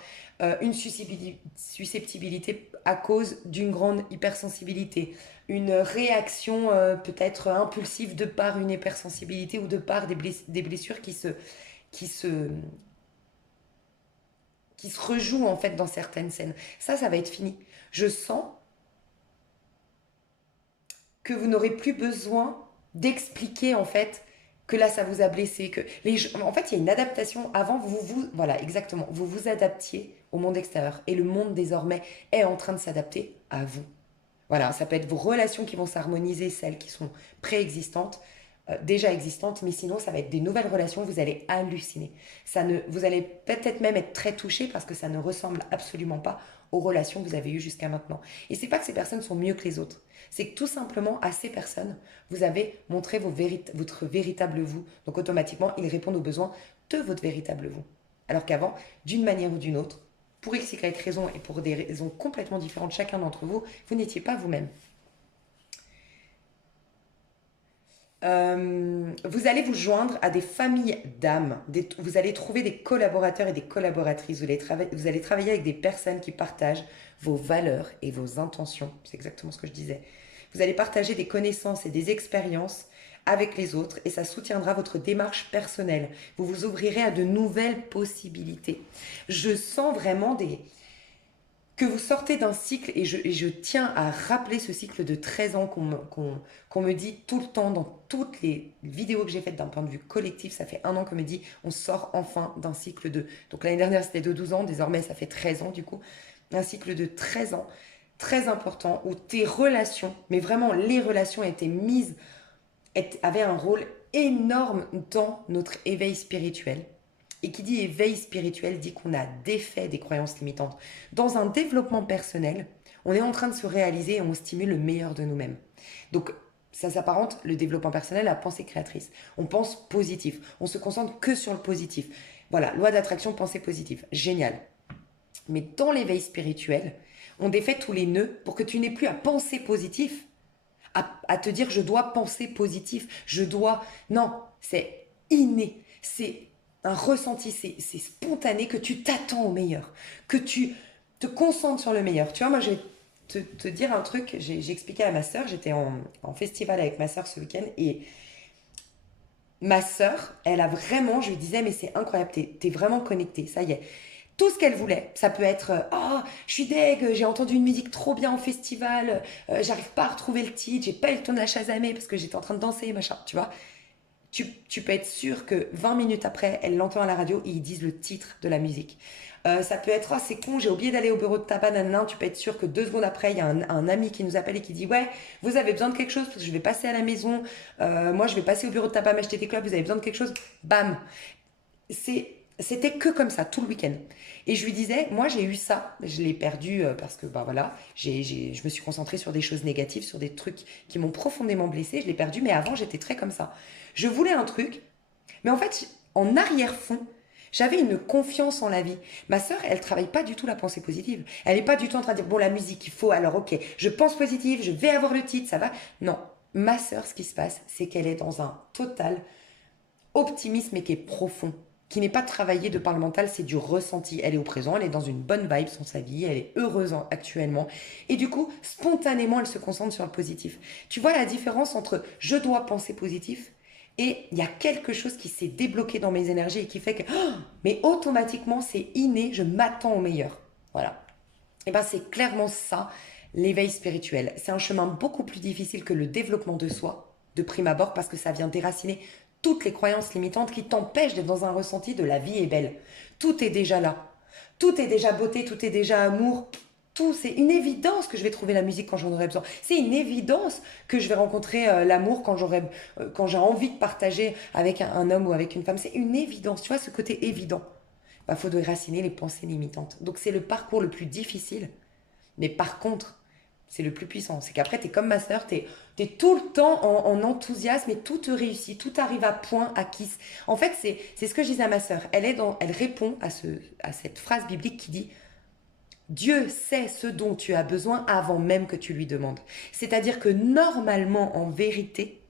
une susceptibilité à cause d'une grande hypersensibilité, une réaction peut-être impulsive de par une hypersensibilité ou de par des blessures qui se, qui se rejouent en fait dans certaines scènes. Ça va être fini. Je sens que vous n'aurez plus besoin d'expliquer en fait que là ça vous a blessé, en fait il y a une adaptation. Avant voilà exactement, vous vous adaptiez au monde extérieur et le monde désormais est en train de s'adapter à vous. Voilà, ça peut être vos relations qui vont s'harmoniser, celles qui sont préexistantes, déjà existantes, mais sinon ça va être des nouvelles relations, vous allez halluciner. Vous allez peut-être même être très touché parce que ça ne ressemble absolument pas aux relations que vous avez eues jusqu'à maintenant. Et c'est pas que ces personnes sont mieux que les autres, c'est que tout simplement à ces personnes, vous avez montré votre véritable vous. Donc automatiquement, ils répondent aux besoins de votre véritable vous. Alors qu'avant, d'une manière ou d'une autre, pour x, y raison et pour des raisons complètement différentes chacun d'entre vous, vous n'étiez pas vous-même. Vous allez vous joindre à des familles d'âmes. Vous allez trouver des collaborateurs et des collaboratrices. Vous allez travailler avec des personnes qui partagent vos valeurs et vos intentions. C'est exactement ce que je disais. Vous allez partager des connaissances et des expériences avec les autres et ça soutiendra votre démarche personnelle. Vous vous ouvrirez à de nouvelles possibilités. Je sens vraiment que vous sortez d'un cycle, et je tiens à rappeler ce cycle de 13 ans qu'on me dit tout le temps dans toutes les vidéos que j'ai faites d'un point de vue collectif. Ça fait 1 an qu'on me dit on sort enfin d'un cycle de... Donc l'année dernière c'était de 12 ans, désormais ça fait 13 ans du coup. Un cycle de 13 ans très important où tes relations, mais vraiment les relations avaient un rôle énorme dans notre éveil spirituel. Et qui dit éveil spirituel dit qu'on a défait des croyances limitantes. Dans un développement personnel, on est en train de se réaliser et on stimule le meilleur de nous-mêmes. Donc, ça s'apparente, le développement personnel, à pensée créatrice. On pense positif. On se concentre que sur le positif. Voilà, loi d'attraction, pensée positive. Génial. Mais dans l'éveil spirituel, on défait tous les nœuds pour que tu n'aies plus à penser positif, à te dire je dois penser positif, je dois... Non, c'est inné, c'est un ressenti, c'est spontané, que tu t'attends au meilleur, que tu te concentres sur le meilleur. Tu vois, moi je vais te dire un truc, j'ai expliqué à ma sœur, j'étais en festival avec ma sœur ce week-end et ma sœur, elle a vraiment, je lui disais mais c'est incroyable, t'es vraiment connectée, ça y est. Tout ce qu'elle voulait, ça peut être oh, je suis deg, j'ai entendu une musique trop bien en festival, j'arrive pas à retrouver le titre, j'ai pas eu le temps de la chasamer parce que j'étais en train de danser, machin, tu vois. Tu peux être sûr que 20 minutes après, elle l'entend à la radio et ils disent le titre de la musique. Ça peut être, oh, c'est con, j'ai oublié d'aller au bureau de tabac, nanana. Tu peux être sûr que 2 secondes après, il y a un ami qui nous appelle et qui dit, ouais, vous avez besoin de quelque chose parce que je vais passer à la maison. Moi, je vais passer au bureau de tabac m'acheter des clopes, vous avez besoin de quelque chose. Bam. C'était que comme ça, tout le week-end. Et je lui disais, moi j'ai eu ça, je l'ai perdu parce que, bah voilà, je me suis concentrée sur des choses négatives, sur des trucs qui m'ont profondément blessée, je l'ai perdu, mais avant j'étais très comme ça. Je voulais un truc, mais en fait, en arrière-fond, j'avais une confiance en la vie. Ma sœur, elle travaille pas du tout la pensée positive. Elle n'est pas du tout en train de dire, bon, la musique, il faut, alors ok, je pense positif, je vais avoir le titre, ça va. Non, ma sœur, ce qui se passe, c'est qu'elle est dans un total optimisme et qui est profond, qui n'est pas travaillé de par le mental, c'est du ressenti. Elle est au présent, elle est dans une bonne vibe sur sa vie, elle est heureuse actuellement. Et du coup, spontanément, elle se concentre sur le positif. Tu vois la différence entre je dois penser positif et il y a quelque chose qui s'est débloqué dans mes énergies et qui fait que, oh, mais automatiquement, c'est inné, je m'attends au meilleur. Voilà. Et bien, c'est clairement ça, l'éveil spirituel. C'est un chemin beaucoup plus difficile que le développement de soi, de prime abord, parce que ça vient déraciner toutes les croyances limitantes qui t'empêchent d'être dans un ressenti de la vie est belle. Tout est déjà là. Tout est déjà beauté, tout est déjà amour. Tout, c'est une évidence que je vais trouver la musique quand j'en aurai besoin. C'est une évidence que je vais rencontrer l'amour quand j'ai envie de partager avec un homme ou avec une femme. C'est une évidence. Tu vois, ce côté évident. Bah, faut déraciner les pensées limitantes. Donc c'est le parcours le plus difficile. Mais par contre, c'est le plus puissant. C'est qu'après, tu es comme ma sœur, tu es tout le temps en enthousiasme et tout te réussit, tout arrive à point, à kiss. En fait, c'est ce que je disais à ma sœur. Elle répond à cette phrase biblique qui dit Dieu sait ce dont tu as besoin avant même que tu lui demandes. C'est-à-dire que normalement, en vérité,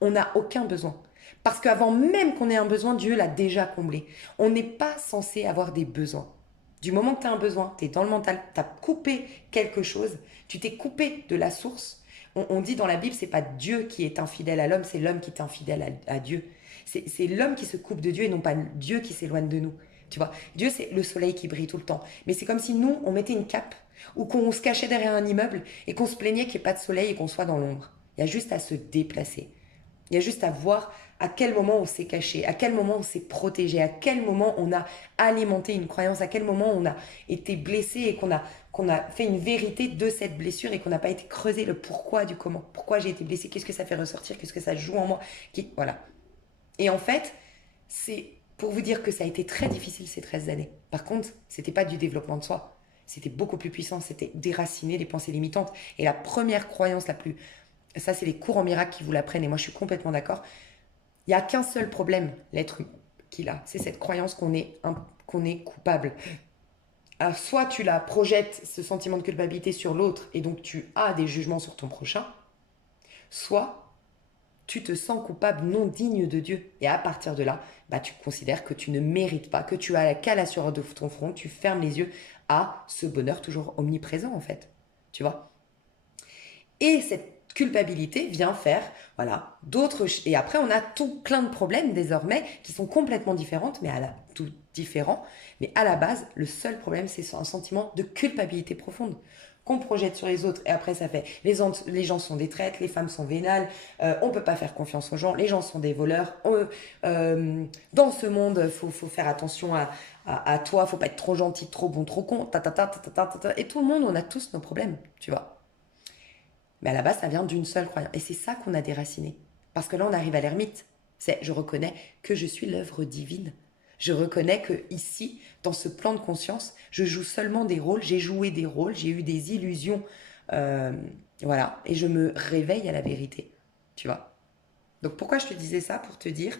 on n'a aucun besoin. Parce qu'avant même qu'on ait un besoin, Dieu l'a déjà comblé. On n'est pas censé avoir des besoins. Du moment que tu as un besoin, tu es dans le mental, tu as coupé quelque chose, tu t'es coupé de la source. On dit dans la Bible, c'est pas Dieu qui est infidèle à l'homme, c'est l'homme qui est infidèle à Dieu. C'est l'homme qui se coupe de Dieu et non pas Dieu qui s'éloigne de nous. Tu vois, Dieu, c'est le soleil qui brille tout le temps. Mais c'est comme si nous, on mettait une cape ou qu'on se cachait derrière un immeuble et qu'on se plaignait qu'il n'y ait pas de soleil et qu'on soit dans l'ombre. Il y a juste à se déplacer. Il y a juste à voir à quel moment on s'est caché, à quel moment on s'est protégé, à quel moment on a alimenté une croyance, à quel moment on a été blessé et qu'on a fait une vérité de cette blessure et qu'on n'a pas été creusé le pourquoi du comment. Pourquoi j'ai été blessé, qu'est-ce que ça fait ressortir, qu'est-ce que ça joue en moi. Voilà. Et en fait, c'est pour vous dire que ça a été très difficile ces 13 années. Par contre, c'était pas du développement de soi. C'était beaucoup plus puissant, c'était déraciner les pensées limitantes. Et la première croyance la plus... Ça, c'est les cours en miracle qui vous l'apprennent et moi, je suis complètement d'accord. Il n'y a qu'un seul problème, l'être humain, qu'il a. C'est cette croyance qu'on est coupable. Alors, soit tu la projettes, ce sentiment de culpabilité sur l'autre, et donc tu as des jugements sur ton prochain, soit tu te sens coupable, non digne de Dieu. Et à partir de là, bah, tu considères que tu ne mérites pas, que tu as la cale à sueur de ton front, tu fermes les yeux à ce bonheur toujours omniprésent en fait. Tu vois. Et cette culpabilité vient faire, voilà, d'autres. Et après, on a tout plein de problèmes désormais qui sont complètement différentes, mais tout différents. Mais à la base, le seul problème, c'est un sentiment de culpabilité profonde qu'on projette sur les autres. Et après, ça fait les gens sont des traîtres, les femmes sont vénales, on peut pas faire confiance aux gens, les gens sont des voleurs. Dans ce monde, faut faire attention à toi, faut pas être trop gentil, trop bon, trop con, et tout le monde, on a tous nos problèmes, tu vois. Mais à la base, ça vient d'une seule croyance. Et c'est ça qu'on a déraciné. Parce que là, on arrive à l'ermite. C'est, je reconnais que je suis l'œuvre divine. Je reconnais que ici, dans ce plan de conscience, je joue seulement des rôles. J'ai joué des rôles, j'ai eu des illusions. euh, voilà. Et je me réveille à la vérité. Tu vois. Donc pourquoi je te disais ça? Pour te dire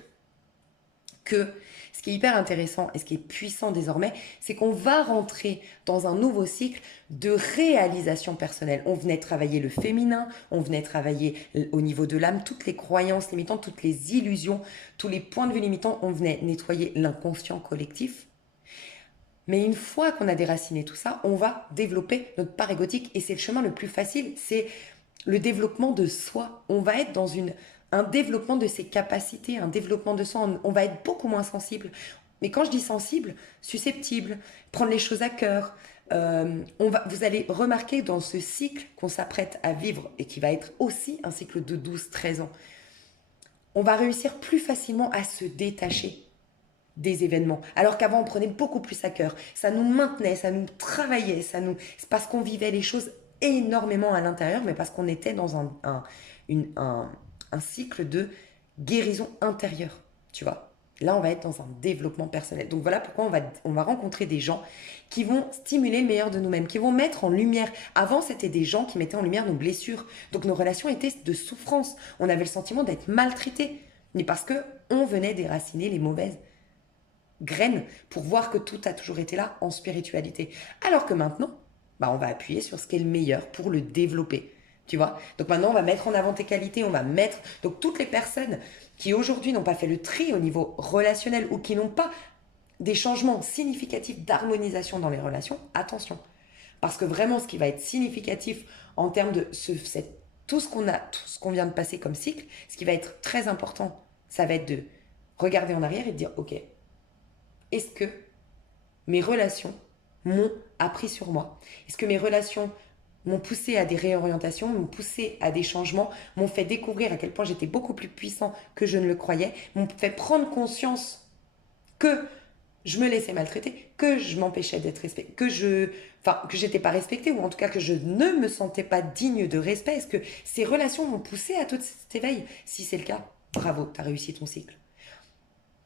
que ce qui est hyper intéressant et ce qui est puissant désormais, c'est qu'on va rentrer dans un nouveau cycle de réalisation personnelle. On venait travailler le féminin, on venait travailler au niveau de l'âme, toutes les croyances limitantes, toutes les illusions, tous les points de vue limitants, on venait nettoyer l'inconscient collectif. Mais une fois qu'on a déraciné tout ça, on va développer notre part égotique et c'est le chemin le plus facile, c'est le développement de soi. On va être dans un développement de ses capacités, un développement de soi. On va être beaucoup moins sensible. Mais quand je dis sensible, susceptible, prendre les choses à cœur, vous allez remarquer dans ce cycle qu'on s'apprête à vivre et qui va être aussi un cycle de 12-13 ans, on va réussir plus facilement à se détacher des événements. Alors qu'avant, on prenait beaucoup plus à cœur. Ça nous maintenait, ça nous travaillait, c'est parce qu'on vivait les choses énormément à l'intérieur, mais parce qu'on était dans un cycle de guérison intérieure, tu vois. Là, on va être dans un développement personnel. Donc voilà pourquoi on va rencontrer des gens qui vont stimuler le meilleur de nous-mêmes, qui vont mettre en lumière. Avant, c'était des gens qui mettaient en lumière nos blessures. Donc nos relations étaient de souffrance. On avait le sentiment d'être maltraités. Mais parce que on venait déraciner les mauvaises graines pour voir que tout a toujours été là en spiritualité. Alors que maintenant, bah, on va appuyer sur ce qui est le meilleur pour le développer. Tu vois. Donc maintenant, on va mettre en avant tes qualités, on va mettre. Donc toutes les personnes qui aujourd'hui n'ont pas fait le tri au niveau relationnel ou qui n'ont pas des changements significatifs d'harmonisation dans les relations, attention. Parce que vraiment, ce qui va être significatif en termes de tout ce qu'on vient de passer comme cycle, ce qui va être très important, ça va être de regarder en arrière et de dire, ok, est-ce que mes relations m'ont appris sur moi? Est-ce que mes relations m'ont poussé à des réorientations, m'ont poussé à des changements, m'ont fait découvrir à quel point j'étais beaucoup plus puissant que je ne le croyais, m'ont fait prendre conscience que je me laissais maltraiter, que je m'empêchais d'être respectée, que j'étais pas respectée, ou en tout cas que je ne me sentais pas digne de respect? Est-ce que ces relations m'ont poussé à tout cet éveil? Si c'est le cas, bravo, tu as réussi ton cycle.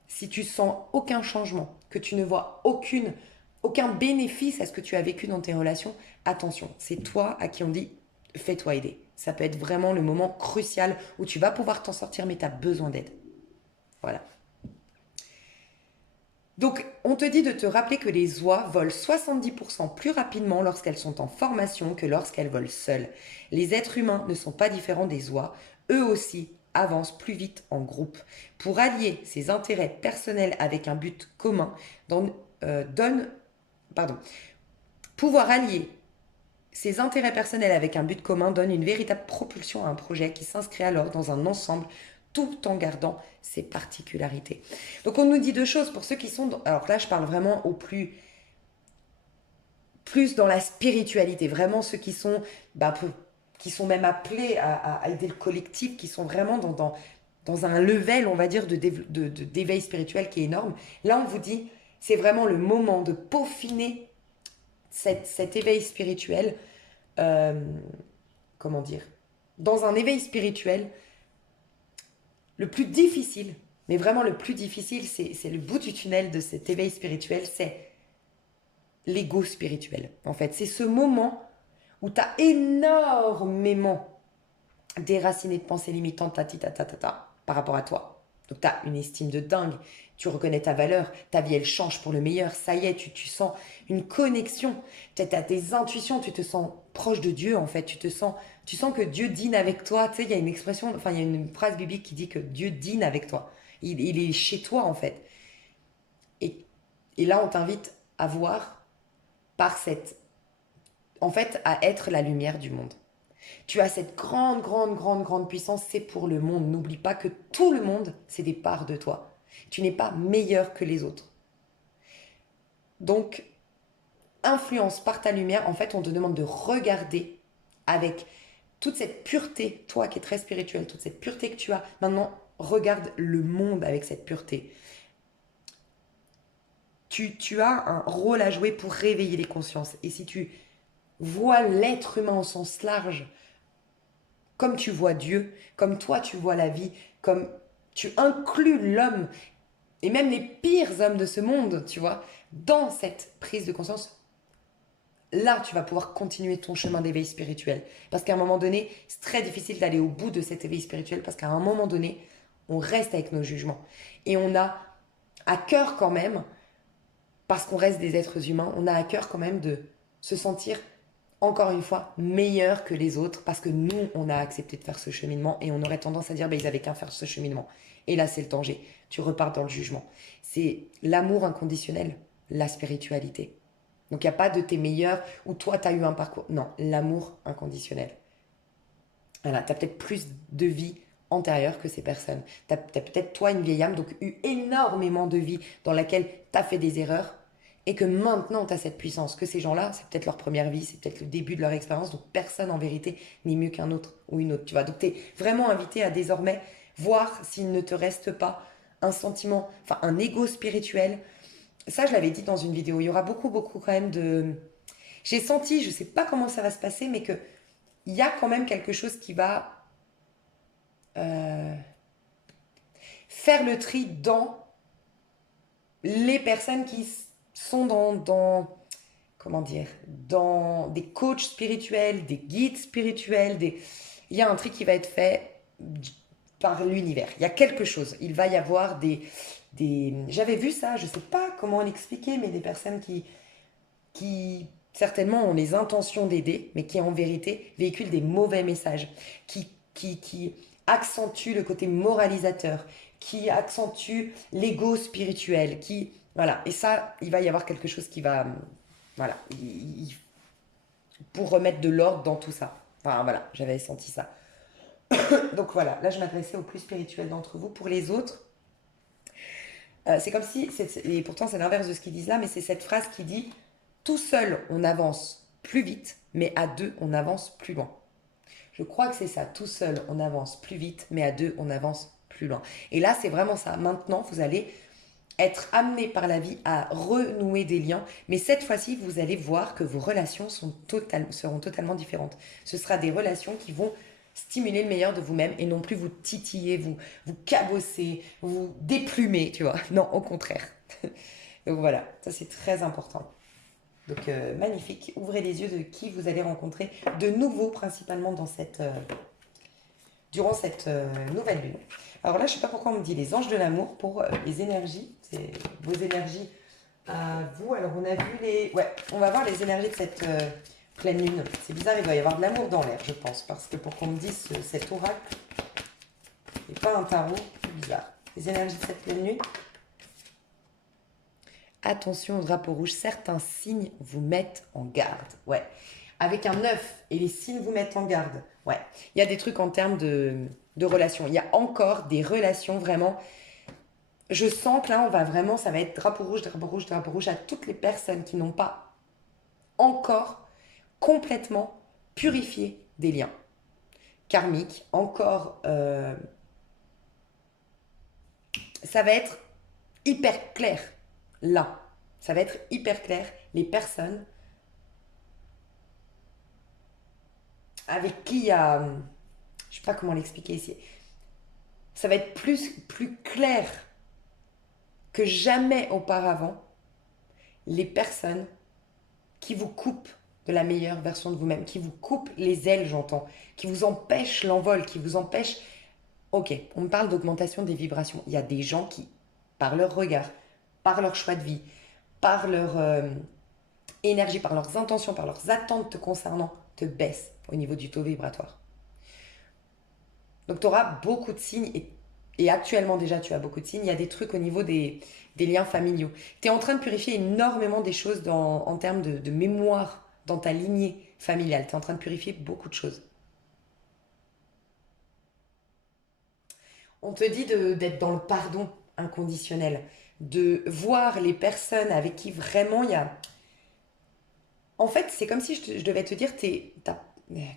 Si tu sens aucun changement, que tu ne vois aucun bénéfice à ce que tu as vécu dans tes relations, attention, c'est toi à qui on dit fais-toi aider. Ça peut être vraiment le moment crucial où tu vas pouvoir t'en sortir, mais tu as besoin d'aide. Voilà. Donc, on te dit de te rappeler que les oies volent 70% plus rapidement lorsqu'elles sont en formation que lorsqu'elles volent seules. Les êtres humains ne sont pas différents des oies. Eux aussi avancent plus vite en groupe. Pour allier ses intérêts personnels avec un but commun, pouvoir allier ses intérêts personnels avec un but commun donne une véritable propulsion à un projet qui s'inscrit alors dans un ensemble tout en gardant ses particularités. Donc on nous dit deux choses pour ceux qui sont... Alors là, je parle vraiment plus dans la spiritualité, vraiment ceux qui sont, qui sont même appelés à aider le collectif, qui sont vraiment dans un level, on va dire, d'éveil spirituel qui est énorme. Là, on vous dit, c'est vraiment le moment de peaufiner cet éveil spirituel. Comment dire? Dans un éveil spirituel, le plus difficile, mais vraiment le plus difficile, c'est le bout du tunnel de cet éveil spirituel, c'est l'ego spirituel. En fait, c'est ce moment où tu as énormément déraciné de pensées limitantes par rapport à toi. Donc tu as une estime de dingue, tu reconnais ta valeur, ta vie elle change pour le meilleur, ça y est, tu sens une connexion, peut-être à tes intuitions, tu te sens proche de Dieu en fait, tu sens que Dieu dîne avec toi, tu sais, il y a une expression, enfin il y a une phrase biblique qui dit que Dieu dîne avec toi, il est chez toi en fait. Et, et là on t'invite à voir par cette, en fait, à être la lumière du monde. Tu as cette grande, grande, grande, grande puissance, c'est pour le monde. N'oublie pas que tout le monde, c'est des parts de toi. Tu n'es pas meilleur que les autres. Donc, influence par ta lumière, en fait, on te demande de regarder avec toute cette pureté, toi qui es très spirituel, toute cette pureté que tu as. Maintenant, regarde le monde avec cette pureté. Tu as un rôle à jouer pour réveiller les consciences. Et si tu vois l'être humain au sens large, comme tu vois Dieu, comme toi tu vois la vie, comme tu inclus l'homme et même les pires hommes de ce monde, tu vois, dans cette prise de conscience, là tu vas pouvoir continuer ton chemin d'éveil spirituel. Parce qu'à un moment donné, c'est très difficile d'aller au bout de cet éveil spirituel parce qu'à un moment donné, on reste avec nos jugements. Et on a à cœur quand même, parce qu'on reste des êtres humains, on a à cœur quand même de se sentir encore une fois, meilleur que les autres parce que nous, on a accepté de faire ce cheminement et on aurait tendance à dire, bah, ils avaient qu'à faire ce cheminement. Et là, c'est le danger. Tu repars dans le jugement. C'est l'amour inconditionnel, la spiritualité. Donc, il n'y a pas de t'es meilleur ou toi, tu as eu un parcours. Non, l'amour inconditionnel. Voilà, tu as peut-être plus de vie antérieure que ces personnes. Tu as peut-être, toi, une vieille âme, donc eu énormément de vie dans laquelle tu as fait des erreurs et que maintenant tu as cette puissance, que ces gens-là, c'est peut-être leur première vie, c'est peut-être le début de leur expérience, donc personne en vérité n'est mieux qu'un autre ou une autre, tu vois. Donc tu es vraiment invité à désormais voir s'il ne te reste pas un sentiment, enfin un ego spirituel. Ça, je l'avais dit dans une vidéo, il y aura beaucoup, beaucoup quand même de... J'ai senti, je sais pas comment ça va se passer, mais que il y a quand même quelque chose qui va euh, faire le tri dans les personnes qui sont comment dire, dans des coachs spirituels, des guides spirituels, il y a un tri qui va être fait par l'univers. Il y a quelque chose. Il va y avoir J'avais vu ça, je ne sais pas comment l'expliquer, mais des personnes qui certainement ont les intentions d'aider, mais qui en vérité véhiculent des mauvais messages, qui accentuent le côté moralisateur, qui accentuent l'ego spirituel, qui... Voilà, et ça, il va y avoir quelque chose qui va... Voilà, pour remettre de l'ordre dans tout ça. Enfin voilà, j'avais senti ça. Donc voilà, là je m'adressais aux plus spirituels d'entre vous. Pour les autres, c'est comme si, et pourtant c'est l'inverse de ce qu'ils disent là, mais c'est cette phrase qui dit tout seul on avance plus vite, mais à deux on avance plus loin. Je crois que c'est ça, tout seul on avance plus vite, mais à deux on avance plus loin. Et là c'est vraiment ça. Maintenant vous allez être amené par la vie à renouer des liens, mais cette fois-ci vous allez voir que vos relations seront totalement différentes. Ce sera des relations qui vont stimuler le meilleur de vous-même et non plus vous titiller, vous cabosser, vous déplumer, tu vois. Non, au contraire. Donc voilà, ça c'est très important. Donc magnifique, ouvrez les yeux de qui vous allez rencontrer de nouveau, principalement durant cette nouvelle lune. Alors là, je ne sais pas pourquoi on me dit les anges de l'amour pour les énergies, c'est vos énergies à vous. Alors on a vu Ouais, on va voir les énergies de cette pleine lune. C'est bizarre, il doit y avoir de l'amour dans l'air, je pense, parce que pour qu'on me dise cet oracle, et pas un tarot, c'est bizarre. Les énergies de cette pleine lune. Attention au drapeau rouge, certains signes vous mettent en garde. Ouais. Avec un 9 et les signes vous mettent en garde. Ouais. Il y a des trucs en termes de relations. Il y a encore des relations vraiment. Je sens que là, on va vraiment, ça va être drapeau rouge, drapeau rouge, drapeau rouge à toutes les personnes qui n'ont pas encore complètement purifié des liens karmiques. Encore, ça va être hyper clair là. Ça va être hyper clair. Les personnes avec qui il y a... Je sais pas comment l'expliquer ici. Ça va être plus clair que jamais auparavant les personnes qui vous coupent de la meilleure version de vous-même, qui vous coupent les ailes, j'entends, qui vous empêchent l'envol, qui vous empêchent Ok, on me parle d'augmentation des vibrations. Il y a des gens qui, par leur regard, par leur choix de vie, par leur énergie, par leurs intentions, par leurs attentes te concernant, te baissent au niveau du taux vibratoire. Donc tu auras beaucoup de signes et actuellement déjà tu as beaucoup de signes. Il y a des trucs au niveau des liens familiaux. Tu es en train de purifier énormément des choses en termes de mémoire dans ta lignée familiale. Tu es en train de purifier beaucoup de choses. On te dit d'être dans le pardon inconditionnel, de voir les personnes avec qui vraiment il y a... En fait, c'est comme si je devais te dire,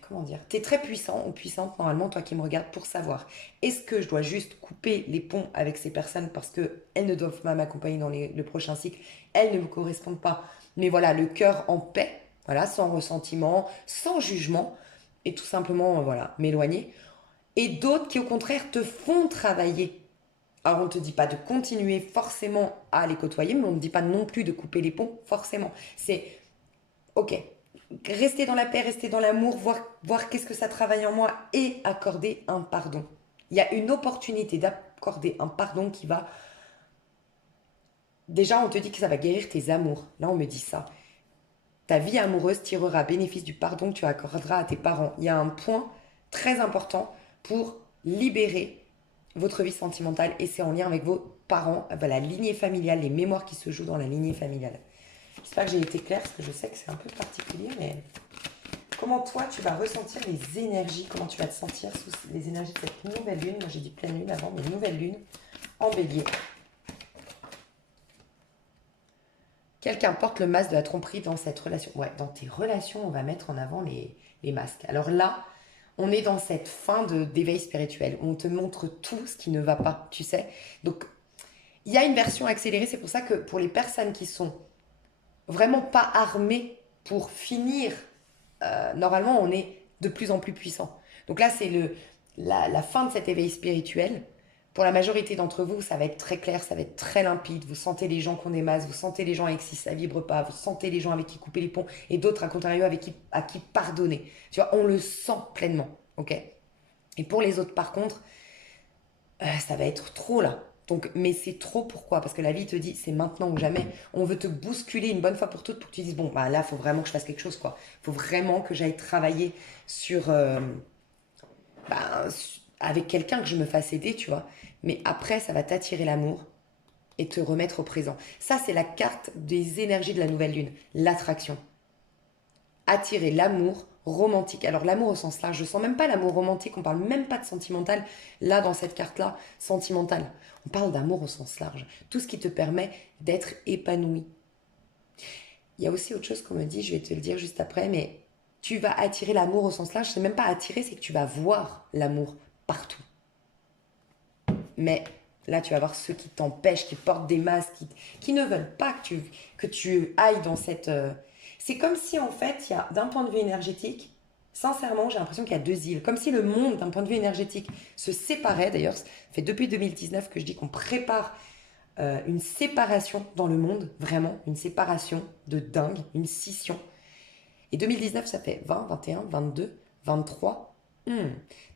comment dire, t'es très puissant ou puissante normalement, toi qui me regardes, pour savoir est-ce que je dois juste couper les ponts avec ces personnes parce qu'elles ne doivent pas m'accompagner dans le prochain cycle, elles ne me correspondent pas, mais voilà, le cœur en paix, voilà, sans ressentiment, sans jugement, et tout simplement, voilà, m'éloigner. Et d'autres qui au contraire te font travailler. Alors on ne te dit pas de continuer forcément à les côtoyer, mais on ne dit pas non plus de couper les ponts forcément. C'est ok, rester dans la paix, rester dans l'amour, voir qu'est-ce que ça travaille en moi et accorder un pardon. Il y a une opportunité d'accorder un pardon qui va... Déjà on te dit que ça va guérir tes amours. Là on me dit ça. Ta vie amoureuse tirera bénéfice du pardon que tu accorderas à tes parents. Il y a un point très important pour libérer votre vie sentimentale et c'est en lien avec vos parents, la lignée familiale, les mémoires qui se jouent dans la lignée familiale. J'espère que j'ai été claire parce que je sais que c'est un peu particulier, mais comment toi tu vas ressentir les énergies, comment tu vas te sentir sous les énergies de cette nouvelle lune. Moi j'ai dit pleine lune avant, mais nouvelle lune en bélier. Quelqu'un porte le masque de la tromperie dans cette relation. Ouais, dans tes relations, on va mettre en avant les masques. Alors là, on est dans cette fin d'éveil spirituel où on te montre tout ce qui ne va pas, tu sais. Donc, il y a une version accélérée. C'est pour ça que pour les personnes qui sont vraiment pas armées pour finir, normalement, on est de plus en plus puissant. Donc là, c'est la fin de cet éveil spirituel. Pour la majorité d'entre vous, ça va être très clair, ça va être très limpide. Vous sentez les gens qu'on émasse, vous sentez les gens avec qui ça vibre pas, vous sentez les gens avec qui couper les ponts et d'autres à contrario à qui pardonner. Tu vois, on le sent pleinement, ok. Et pour les autres, par contre, ça va être trop là. Donc, mais c'est trop pourquoi? Parce que la vie te dit c'est maintenant ou jamais. On veut te bousculer une bonne fois pour toutes pour que tu dises bon bah là faut vraiment que je fasse quelque chose quoi. Faut vraiment que j'aille travailler sur bah, avec quelqu'un que je me fasse aider, tu vois. Mais après, ça va t'attirer l'amour et te remettre au présent. Ça, c'est la carte des énergies de la nouvelle lune, l'attraction. Attirer l'amour romantique. Alors l'amour au sens large, je sens même pas l'amour romantique, on parle même pas de sentimental. Là, dans cette carte-là, sentimental. On parle d'amour au sens large. Tout ce qui te permet d'être épanoui. Il y a aussi autre chose qu'on me dit, je vais te le dire juste après, mais tu vas attirer l'amour au sens large. C'est même pas attirer, c'est que tu vas voir l'amour partout. Mais là, tu vas voir ceux qui t'empêchent, qui portent des masques, qui ne veulent pas que tu ailles dans cette... C'est comme si, en fait, il y a, d'un point de vue énergétique, sincèrement, j'ai l'impression qu'il y a deux îles. Comme si le monde, d'un point de vue énergétique, se séparait. D'ailleurs, ça fait depuis 2019 que je dis qu'on prépare une séparation dans le monde. Vraiment, une séparation de dingue, une scission. Et 2019, ça fait 20, 21, 22, 23.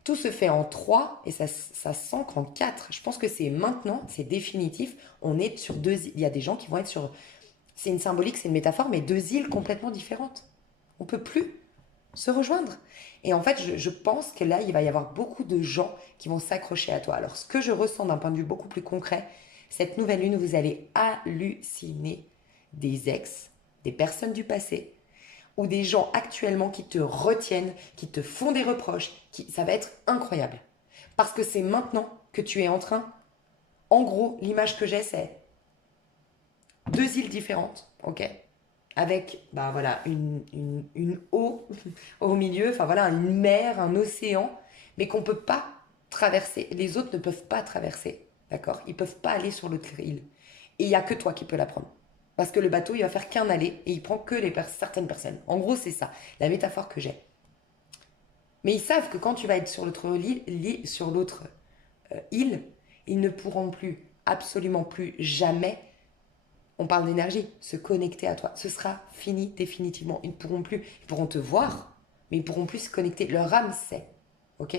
Tout se fait en 3 et ça s'ancre en 4. Je pense que c'est maintenant, c'est définitif. On est sur deux îles. Il y a des gens qui vont être sur... C'est une symbolique, c'est une métaphore, mais deux îles complètement différentes. On ne peut plus se rejoindre. Et en fait, je pense que là, il va y avoir beaucoup de gens qui vont s'accrocher à toi. Alors, ce que je ressens d'un point de vue beaucoup plus concret, cette nouvelle lune, vous allez halluciner des ex, des personnes du passé, ou des gens actuellement qui te retiennent, qui te font des reproches, ça va être incroyable. Parce que c'est maintenant que tu es en train, en gros, l'image que j'ai, c'est deux îles différentes, ok, avec bah, voilà, une eau au milieu, enfin voilà, une mer, un océan, mais qu'on ne peut pas traverser. Les autres ne peuvent pas traverser, d'accord? Ils ne peuvent pas aller sur l'autre île. Et il n'y a que toi qui peux la prendre. Parce que le bateau, il va faire qu'un aller et il prend que certaines personnes. En gros, c'est ça, la métaphore que j'ai. Mais ils savent que quand tu vas être sur l'autre île, ils ne pourront plus, absolument plus, jamais, on parle d'énergie, se connecter à toi. Ce sera fini définitivement. Ils ne pourront plus, ils pourront te voir, mais ils ne pourront plus se connecter. Leur âme sait, ok?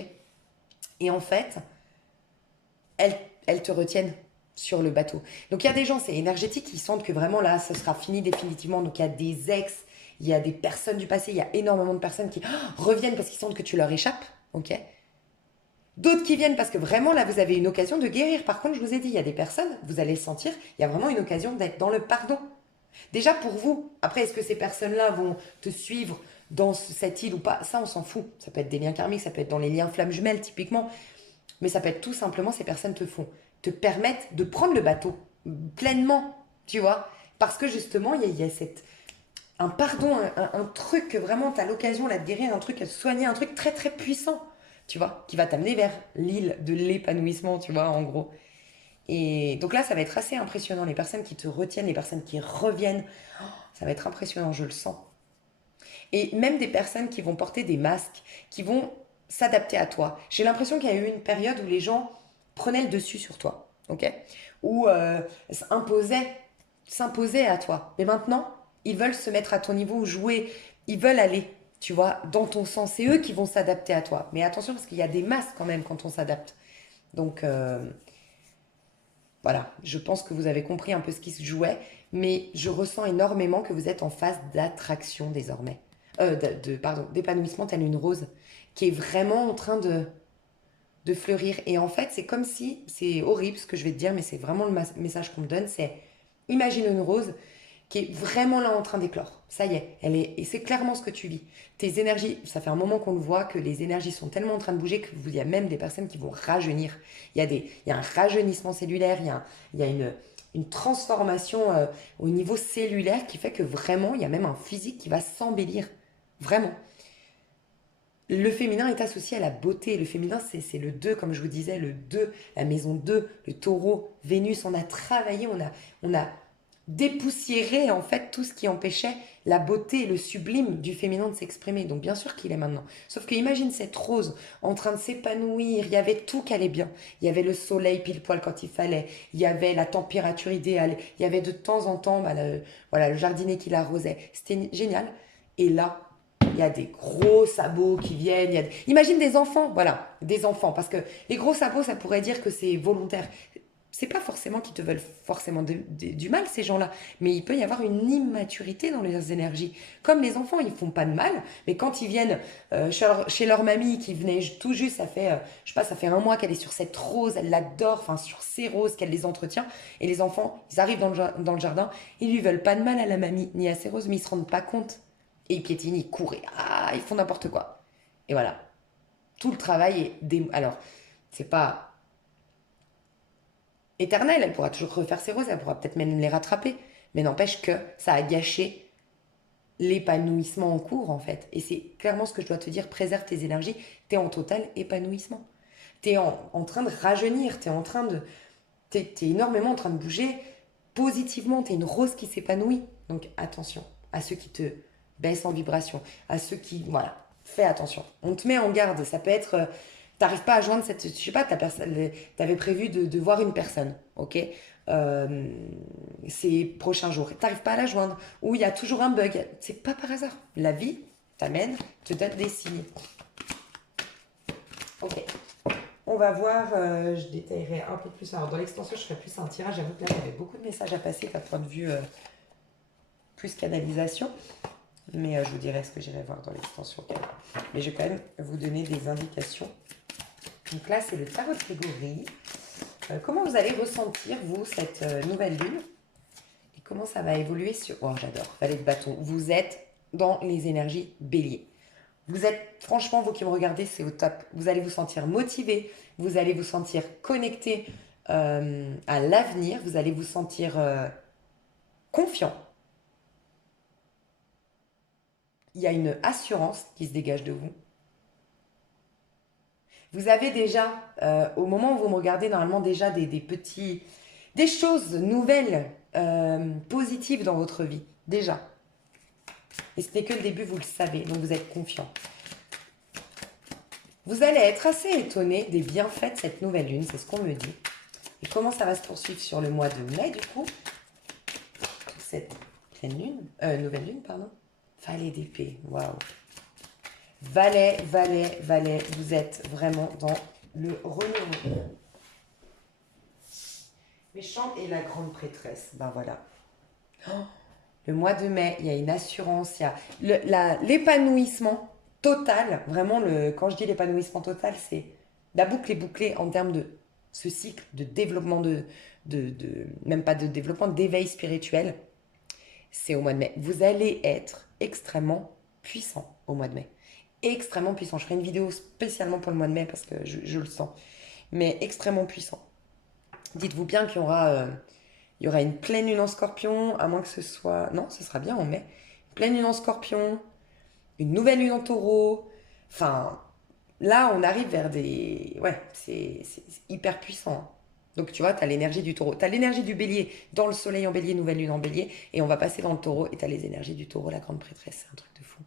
Et en fait, elles te retiennent sur le bateau. Donc il y a des gens, c'est énergétique, qui sentent que vraiment là, ce sera fini définitivement. Donc il y a des ex, il y a des personnes du passé, il y a énormément de personnes qui reviennent parce qu'ils sentent que tu leur échappes, ok. D'autres qui viennent parce que vraiment là, vous avez une occasion de guérir. Par contre, je vous ai dit, il y a des personnes, vous allez le sentir, il y a vraiment une occasion d'être dans le pardon. Déjà pour vous. Après, est-ce que ces personnes-là vont te suivre dans cette île ou pas? Ça, on s'en fout. Ça peut être des liens karmiques, ça peut être dans les liens flammes jumelles, typiquement. Mais ça peut être tout simplement, ces personnes te permettent de prendre le bateau pleinement, tu vois. Parce que justement, il y a un pardon, un truc que vraiment tu as l'occasion là, de guérir, un truc à soigner, un truc très très puissant, tu vois, qui va t'amener vers l'île de l'épanouissement, tu vois, en gros. Et donc là, ça va être assez impressionnant. Les personnes qui te retiennent, les personnes qui reviennent, ça va être impressionnant, je le sens. Et même des personnes qui vont porter des masques, qui vont s'adapter à toi. J'ai l'impression qu'il y a eu une période où les gens prenaient le dessus sur toi, ok? Ou s'imposaient à toi. Mais maintenant, ils veulent se mettre à ton niveau, jouer, ils veulent aller, tu vois, dans ton sens. C'est eux qui vont s'adapter à toi. Mais attention, parce qu'il y a des masques quand même quand on s'adapte. Donc, voilà, je pense que vous avez compris un peu ce qui se jouait, mais je ressens énormément que vous êtes en phase d'attraction désormais. Pardon, d'épanouissement telle une rose, qui est vraiment en train de fleurir. Et en fait, c'est comme si, c'est horrible ce que je vais te dire, mais c'est vraiment le message qu'on me donne, c'est imagine une rose qui est vraiment là en train d'éclore. Ça y est, et c'est clairement ce que tu vis. Tes énergies, ça fait un moment qu'on le voit, que les énergies sont tellement en train de bouger qu'il y a même des personnes qui vont rajeunir. Il y a un rajeunissement cellulaire, il y a une transformation au niveau cellulaire qui fait que vraiment, il y a même un physique qui va s'embellir. Vraiment. Le féminin est associé à la beauté. Le féminin, c'est le 2, comme je vous disais, le 2, la maison 2, le taureau, Vénus. On a travaillé, on a dépoussiéré en fait tout ce qui empêchait la beauté et le sublime du féminin de s'exprimer. Donc bien sûr qu'il est maintenant. Sauf que imagine cette rose en train de s'épanouir. Il y avait tout qui allait bien. Il y avait le soleil pile poil quand il fallait. Il y avait la température idéale. Il y avait de temps en temps voilà, le jardinier qui l'arrosait. C'était génial. Et là, il y a des gros sabots qui viennent. Imagine des enfants, voilà, des enfants. Parce que les gros sabots, ça pourrait dire que c'est volontaire. C'est pas forcément qu'ils te veulent forcément du mal, ces gens-là. Mais il peut y avoir une immaturité dans leurs énergies. Comme les enfants, ils font pas de mal. Mais quand ils viennent chez leur mamie, qui venait tout juste, ça fait, je sais pas, ça fait un mois qu'elle est sur cette rose, elle l'adore, enfin sur ces roses qu'elle les entretient. Et les enfants, ils arrivent dans le jardin, ils lui veulent pas de mal à la mamie, ni à ces roses, mais ils se rendent pas compte. Et ils piétinent, ils courent, ils font n'importe quoi. Et voilà. Tout le travail est... Alors, c'est pas éternel, elle pourra toujours refaire ses roses, elle pourra peut-être même les rattraper. Mais n'empêche que ça a gâché l'épanouissement en cours, en fait. Et c'est clairement ce que je dois te dire, préserve tes énergies, t'es en total épanouissement. T'es en train de rajeunir, t'es énormément en train de bouger positivement, t'es une rose qui s'épanouit. Donc attention à ceux qui te baissent en vibration, à ceux qui... Voilà, fais attention. On te met en garde, ça peut être... T'arrives pas à joindre cette... Je sais pas, t'avais prévu de voir une personne, ok, ces prochains jours. T'arrives pas à la joindre, ou il y a toujours un bug. C'est pas par hasard. La vie t'amène, te donne des signes. Ok. On va voir, je détaillerai un peu plus. Alors, dans l'extension, je ferai plus un tirage. J'avoue que là, j'avais beaucoup de messages à passer, d'un point de vue plus canalisation. Mais je vous dirai ce que j'irai voir dans l'extension. Mais je vais quand même vous donner des indications. Donc là, c'est le tarot de Grégory. Comment vous allez ressentir, vous, cette nouvelle lune? Et comment ça va évoluer sur... Oh, j'adore, valet de bâton. Vous êtes dans les énergies bélier. Vous êtes, franchement, vous qui me regardez, c'est au top. Vous allez vous sentir motivé, vous allez vous sentir connecté à l'avenir, vous allez vous sentir confiant. Il y a une assurance qui se dégage de vous. Vous avez déjà, au moment où vous me regardez, normalement déjà des choses nouvelles, positives dans votre vie. Déjà. Et ce n'est que le début, vous le savez, donc vous êtes confiant. Vous allez être assez étonné des bienfaits de cette nouvelle lune, c'est ce qu'on me dit. Et comment ça va se poursuivre sur le mois de mai, du coup? Cette nouvelle lune, pardon. Valet d'épée, waouh. Valet, vous êtes vraiment dans le renouveau. Méchante et la grande prêtresse. Ben voilà. Oh, le mois de mai, il y a une assurance, il y a l'épanouissement total. Vraiment, quand je dis l'épanouissement total, c'est la boucle est bouclée en termes de ce cycle de développement, même pas de développement, d'éveil spirituel. C'est au mois de mai. Vous allez être extrêmement puissant au mois de mai. Extrêmement puissant. Je ferai une vidéo spécialement pour le mois de mai parce que je le sens. Mais extrêmement puissant. Dites-vous bien il y aura une pleine lune en scorpion, à moins que ce soit... Non, ce sera bien en mai. Une pleine lune en scorpion, une nouvelle lune en taureau. Enfin, là, on arrive vers des... Ouais, c'est hyper puissant. Donc, tu vois, tu as l'énergie du taureau. Tu as l'énergie du bélier dans le soleil en bélier, nouvelle lune en bélier. Et on va passer dans le taureau et tu as les énergies du taureau, la grande prêtresse. C'est un truc de fou.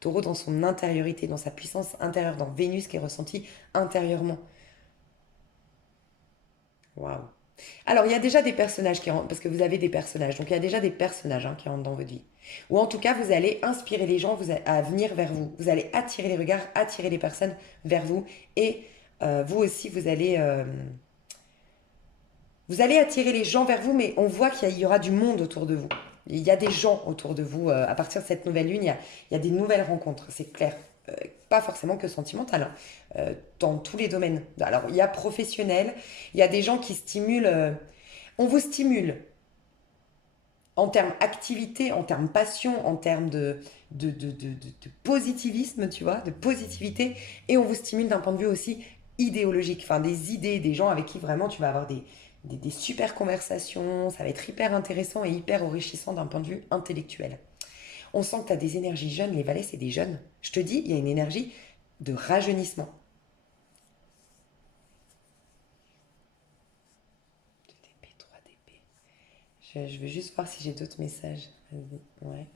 Taureau dans son intériorité, dans sa puissance intérieure, dans Vénus qui est ressentie intérieurement. Waouh. Alors, il y a déjà des personnages qui rentrent, parce que vous avez des personnages, donc il y a déjà des personnages qui rentrent dans votre vie. Ou en tout cas, vous allez inspirer les gens à venir vers vous. Vous allez attirer les regards, attirer les personnes vers vous. Et vous aussi, vous allez attirer les gens vers vous, mais on voit qu'il y aura du monde autour de vous. Il y a des gens autour de vous. À partir de cette nouvelle lune, il y a des nouvelles rencontres, c'est clair. Pas forcément que sentimental, dans tous les domaines. Alors, il y a professionnel, il y a des gens qui stimulent. On vous stimule en termes activité, en termes passion, en termes de positivisme, tu vois, de positivité, et on vous stimule d'un point de vue aussi idéologique, enfin des idées, des gens avec qui vraiment tu vas avoir des super conversations, ça va être hyper intéressant et hyper enrichissant d'un point de vue intellectuel. On sent que tu as des énergies jeunes, les valets c'est des jeunes. Je te dis, il y a une énergie de rajeunissement. 2 DP, 3 DP. Je veux juste voir si j'ai d'autres messages. Ouais,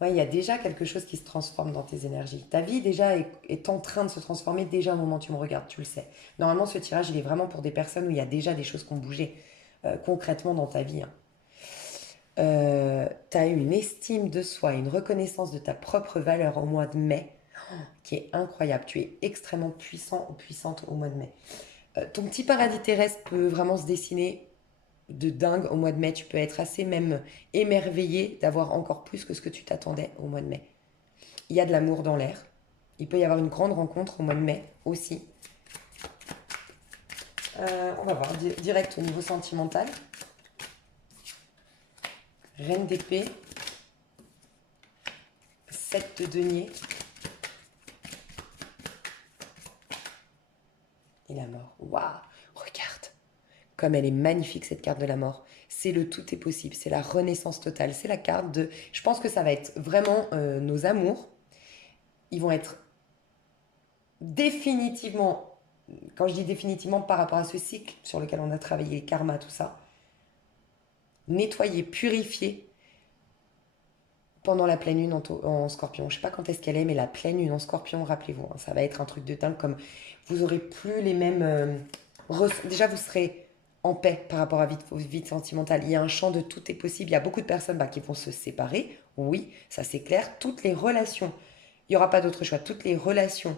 ouais, il y a déjà quelque chose qui se transforme dans tes énergies. Ta vie déjà est en train de se transformer déjà au moment où tu me regardes, tu le sais. Normalement, ce tirage, il est vraiment pour des personnes où il y a déjà des choses qui ont bougé concrètement dans ta vie. Tu as eu une estime de soi, une reconnaissance de ta propre valeur au mois de mai qui est incroyable. Tu es extrêmement puissant ou puissante au mois de mai. Ton petit paradis terrestre peut vraiment se dessiner de dingue au mois de mai. Tu peux être assez même émerveillé d'avoir encore plus que ce que tu t'attendais au mois de mai. Il y a de l'amour dans l'air. Il peut y avoir une grande rencontre au mois de mai aussi. On va voir direct au niveau sentimental. Reine d'épée. 7 de denier. Et la mort. Waouh! Regarde! Comme elle est magnifique cette carte de la mort. C'est le tout est possible, c'est la renaissance totale. C'est la carte de... Je pense que ça va être vraiment nos amours. Ils vont être définitivement, quand je dis définitivement par rapport à ce cycle sur lequel on a travaillé, les karmas, tout ça, nettoyés, purifiés pendant la pleine lune en scorpion. Je sais pas quand est-ce qu'elle est, mais la pleine lune en scorpion, rappelez-vous, ça va être un truc de dingue comme vous aurez plus les mêmes... déjà, vous serez en paix par rapport à vos vies sentimentales. Il y a un champ de tout est possible. Il y a beaucoup de personnes qui vont se séparer. Oui, ça c'est clair. Toutes les relations, il n'y aura pas d'autre choix. Toutes les relations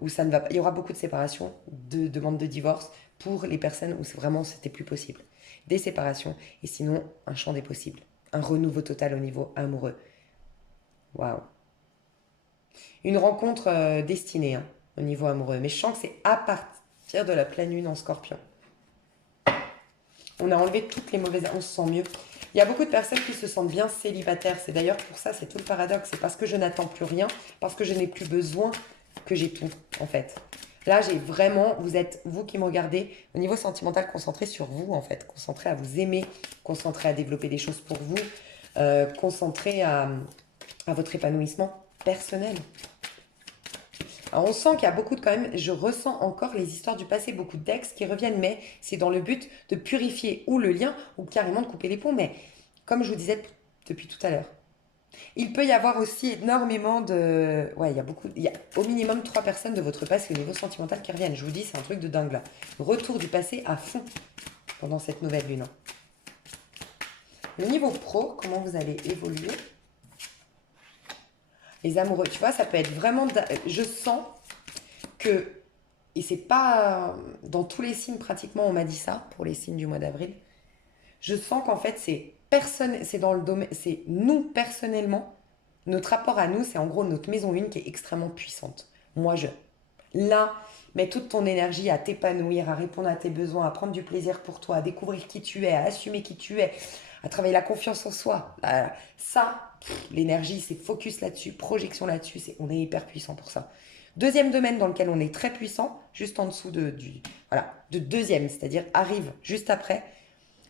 où ça ne va pas, il y aura beaucoup de séparations, de demandes de divorce pour les personnes où vraiment c'était plus possible. Des séparations et sinon un champ des possibles. Un renouveau total au niveau amoureux. Waouh. Une rencontre destinée au niveau amoureux. Mais je sens que c'est à partir de la pleine lune en scorpion. On a enlevé toutes les mauvaises... On se sent mieux. Il y a beaucoup de personnes qui se sentent bien célibataires. C'est d'ailleurs pour ça, c'est tout le paradoxe. C'est parce que je n'attends plus rien, parce que je n'ai plus besoin que j'ai tout, en fait. Là, j'ai vraiment... Vous êtes, vous qui me regardez, au niveau sentimental, concentré sur vous, en fait. Concentré à vous aimer, concentré à développer des choses pour vous, concentré à votre épanouissement personnel. Alors on sent qu'il y a beaucoup de quand même, je ressens encore les histoires du passé, beaucoup d'ex qui reviennent, mais c'est dans le but de purifier ou le lien ou carrément de couper les ponts. Mais comme je vous disais depuis tout à l'heure, il peut y avoir aussi énormément de... Ouais, il y a au minimum 3 personnes de votre passé au niveau sentimental qui reviennent. Je vous dis, c'est un truc de dingue là. Retour du passé à fond pendant cette nouvelle lune. Le niveau pro, comment vous allez évoluer? Les amoureux, tu vois, ça peut être vraiment... Je sens que et c'est pas dans tous les signes pratiquement on m'a dit ça pour les signes du mois d'avril. Je sens qu'en fait c'est personne, c'est dans le domaine, c'est nous personnellement, notre rapport à nous, c'est en gros notre maison 1 qui est extrêmement puissante. Moi je. Là, mets toute ton énergie à t'épanouir, à répondre à tes besoins, à prendre du plaisir pour toi, à découvrir qui tu es, à assumer qui tu es, à travailler la confiance en soi. Ça, l'énergie, c'est focus là-dessus, projection là-dessus, on est hyper puissant pour ça. Deuxième domaine dans lequel on est très puissant, juste en dessous de deuxième, c'est-à-dire arrive juste après,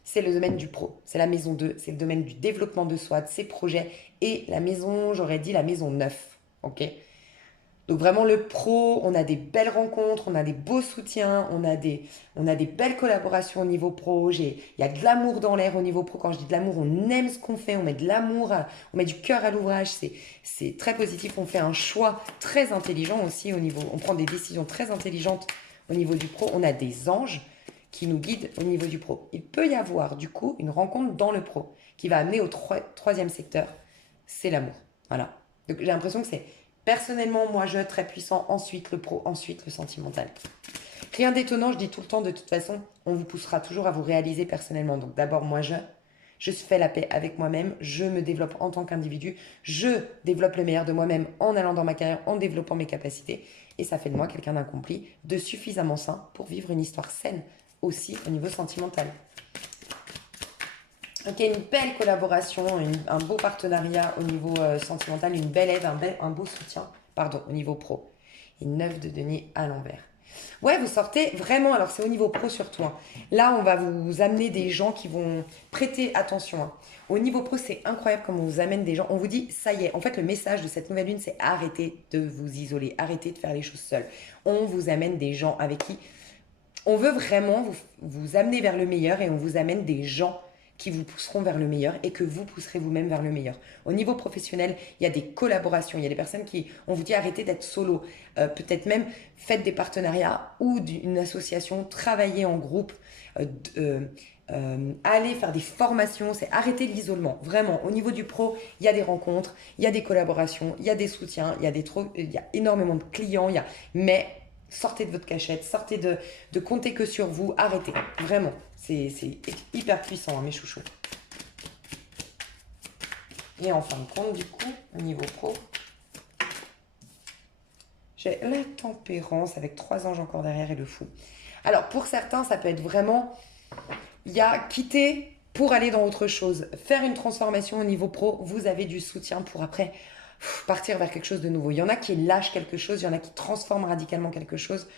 c'est le domaine du pro. C'est la maison 2, c'est le domaine du développement de soi, de ses projets et la maison, j'aurais dit la maison 9. Ok. Donc vraiment le pro, on a des belles rencontres, on a des beaux soutiens, on a des belles collaborations au niveau pro. Il y a de l'amour dans l'air au niveau pro. Quand je dis de l'amour, on aime ce qu'on fait, on met de l'amour, on met du cœur à l'ouvrage. C'est très positif. On fait un choix très intelligent aussi au niveau. On prend des décisions très intelligentes au niveau du pro. On a des anges qui nous guident au niveau du pro. Il peut y avoir du coup une rencontre dans le pro qui va amener au troisième secteur. C'est l'amour. Voilà. Donc j'ai l'impression que c'est personnellement, moi, je, très puissant, ensuite le pro, ensuite le sentimental. Rien d'étonnant, je dis tout le temps, de toute façon, on vous poussera toujours à vous réaliser personnellement. Donc d'abord, moi, je fais la paix avec moi-même, je me développe en tant qu'individu, je développe le meilleur de moi-même en allant dans ma carrière, en développant mes capacités. Et ça fait de moi quelqu'un d'accompli, de suffisamment sain pour vivre une histoire saine aussi au niveau sentimental. Ok, une belle collaboration, un beau partenariat au niveau sentimental, une belle aide, un beau soutien, pardon, au niveau pro. Et 9 de denier à l'envers. Ouais, vous sortez vraiment, alors c'est au niveau pro surtout. Hein. Là, on va vous amener des gens qui vont prêter attention. Hein. Au niveau pro, c'est incroyable comme on vous amène des gens. On vous dit, ça y est, en fait, le message de cette nouvelle lune, c'est arrêtez de vous isoler, arrêtez de faire les choses seules. On vous amène des gens avec qui on veut vraiment vous amener vers le meilleur et on vous amène des gens qui vous pousseront vers le meilleur et que vous pousserez vous-même vers le meilleur. Au niveau professionnel, il y a des collaborations, il y a des personnes on vous dit arrêtez d'être solo, peut-être même faites des partenariats ou d'une association, travaillez en groupe, allez faire des formations, c'est arrêter l'isolement. Vraiment, au niveau du pro, il y a des rencontres, il y a des collaborations, il y a des soutiens, il y a énormément de clients, mais sortez de votre cachette, sortez de compter que sur vous, arrêtez, vraiment. C'est hyper puissant, hein, mes chouchous. Et en fin de compte, du coup, au niveau pro, j'ai la tempérance avec 3 anges encore derrière et le fou. Alors, pour certains, ça peut être vraiment, il y a quitter pour aller dans autre chose. Faire une transformation au niveau pro, vous avez du soutien pour après partir vers quelque chose de nouveau. Il y en a qui lâchent quelque chose, il y en a qui transforment radicalement quelque chose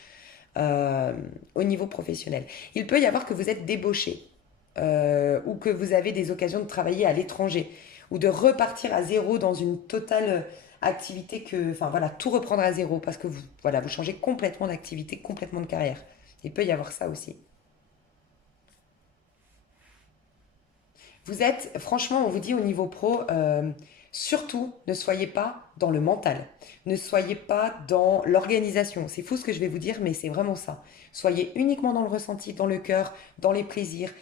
au niveau professionnel. Il peut y avoir que vous êtes débauché ou que vous avez des occasions de travailler à l'étranger ou de repartir à zéro dans une totale activité enfin voilà, tout reprendre à zéro parce que vous changez complètement d'activité, complètement de carrière. Il peut y avoir ça aussi. Vous êtes, franchement, on vous dit au niveau pro, surtout ne soyez pas dans le mental, ne soyez pas dans l'organisation. C'est fou ce que je vais vous dire, mais c'est vraiment ça. Soyez uniquement dans le ressenti, dans le cœur, dans les plaisirs,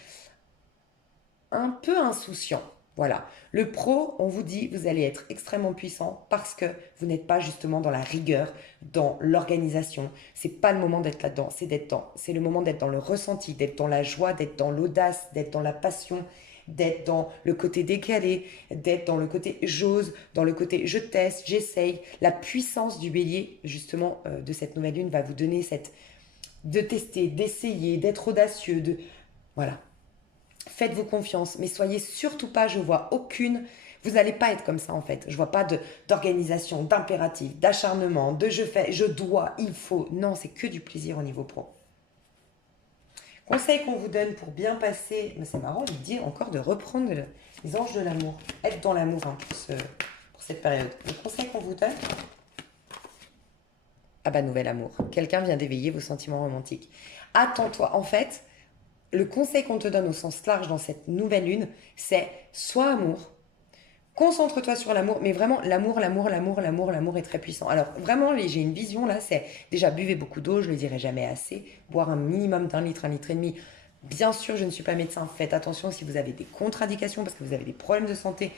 un peu insouciant. Voilà. Le pro, on vous dit, vous allez être extrêmement puissant parce que vous n'êtes pas justement dans la rigueur, dans l'organisation. C'est pas le moment d'être là-dedans, c'est le moment d'être dans le ressenti, d'être dans la joie, d'être dans l'audace, d'être dans la passion, d'être dans le côté décalé, d'être dans le côté j'ose, dans le côté je teste, j'essaye. La puissance du bélier, justement, de cette nouvelle lune va vous donner de tester, d'essayer, d'être audacieux, voilà. Faites-vous confiance, mais soyez surtout pas, je vois aucune, vous n'allez pas être comme ça en fait. Je vois pas d'organisation, d'impératif, d'acharnement, de je fais, je dois, il faut. Non, c'est que du plaisir au niveau pro. Conseil qu'on vous donne pour bien passer, mais c'est marrant, je dis encore de reprendre les anges de l'amour. Être dans l'amour hein, pour cette période. Le conseil qu'on vous donne, ah bah nouvel amour. Quelqu'un vient d'éveiller vos sentiments romantiques. Attends-toi, en fait, le conseil qu'on te donne au sens large dans cette nouvelle lune, c'est sois amour. Concentre-toi sur l'amour, mais vraiment l'amour est très puissant. Alors vraiment, j'ai une vision là, c'est déjà buvez beaucoup d'eau, je le dirai jamais assez, boire un minimum d'1 litre, 1,5 litre. Bien sûr, je ne suis pas médecin, faites attention si vous avez des contre-indications parce que vous avez des problèmes de santé,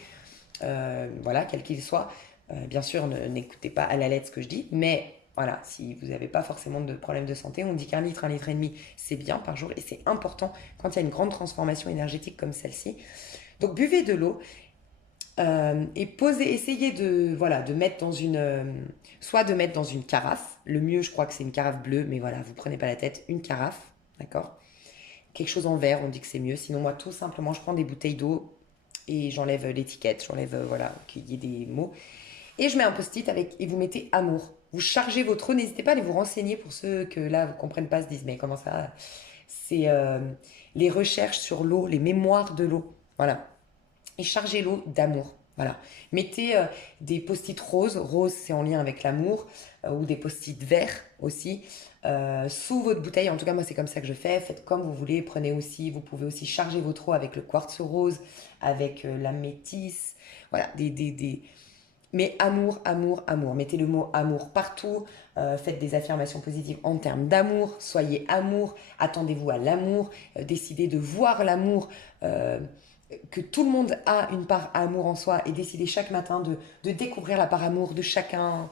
voilà, quels qu'ils soient. Bien sûr, n'écoutez pas à la lettre ce que je dis, mais Voilà, si vous n'avez pas forcément de problème de santé, on dit qu'un litre, 1,5 litre, c'est bien par jour et c'est important quand il y a une grande transformation énergétique comme celle-ci. Donc buvez de l'eau et posez, essayez de, voilà, de mettre dans une, soit de mettre dans une carafe. Le mieux, je crois que c'est une carafe bleue, mais voilà, vous prenez pas la tête, une carafe, d'accord? Quelque chose en verre, on dit que c'est mieux. Sinon, moi, tout simplement, je prends des bouteilles d'eau et j'enlève l'étiquette, j'enlève, voilà, qu'il y ait des mots. Et je mets un post-it avec, et vous mettez amour. Vous chargez votre eau, n'hésitez pas à aller vous renseigner pour ceux que là, vous ne comprennent pas, se disent, mais comment ça? C'est les recherches sur l'eau, les mémoires de l'eau. Voilà. Et chargez l'eau d'amour. Voilà. Mettez des post-it roses. Rose, c'est en lien avec l'amour. Ou des post-it verts aussi. Sous votre bouteille. En tout cas, moi, c'est comme ça que je fais. Faites comme vous voulez. Prenez aussi, vous pouvez aussi charger votre eau avec le quartz rose, avec la métisse. Voilà. Mais amour, amour, amour. Mettez le mot amour partout. Faites des affirmations positives en termes d'amour. Soyez amour. Attendez-vous à l'amour. Décidez de voir l'amour. Que tout le monde a une part amour en soi et décidez chaque matin de découvrir la part amour de chacun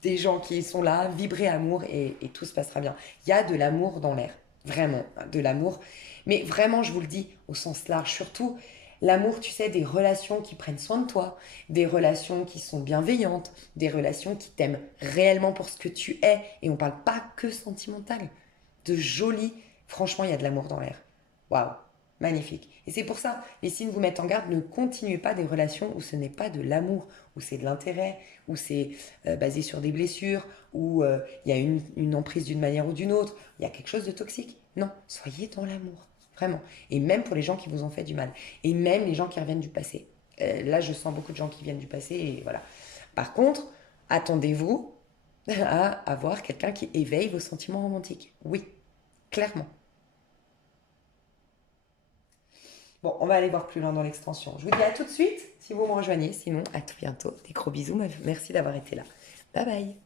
des gens qui sont là, vibrer amour et tout se passera bien. Il y a de l'amour dans l'air, vraiment, de l'amour. Mais vraiment, je vous le dis, au sens large, surtout l'amour, tu sais, des relations qui prennent soin de toi, des relations qui sont bienveillantes, des relations qui t'aiment réellement pour ce que tu es. Et on ne parle pas que sentimental, de joli. Franchement, il y a de l'amour dans l'air. Waouh, magnifique. Et c'est pour ça, les signes vous mettent en garde, ne continuez pas des relations où ce n'est pas de l'amour, où c'est de l'intérêt, où c'est basé sur des blessures, où il y a une emprise d'une manière ou d'une autre, il y a quelque chose de toxique. Non, soyez dans l'amour, vraiment. Et même pour les gens qui vous ont fait du mal, et même les gens qui reviennent du passé. Là, je sens beaucoup de gens qui viennent du passé, et voilà. Par contre, attendez-vous à avoir quelqu'un qui éveille vos sentiments romantiques. Oui, clairement. Bon, on va aller voir plus loin dans l'extension. Je vous dis à tout de suite si vous me rejoignez. Sinon, à tout bientôt. Des gros bisous. Merci d'avoir été là. Bye bye.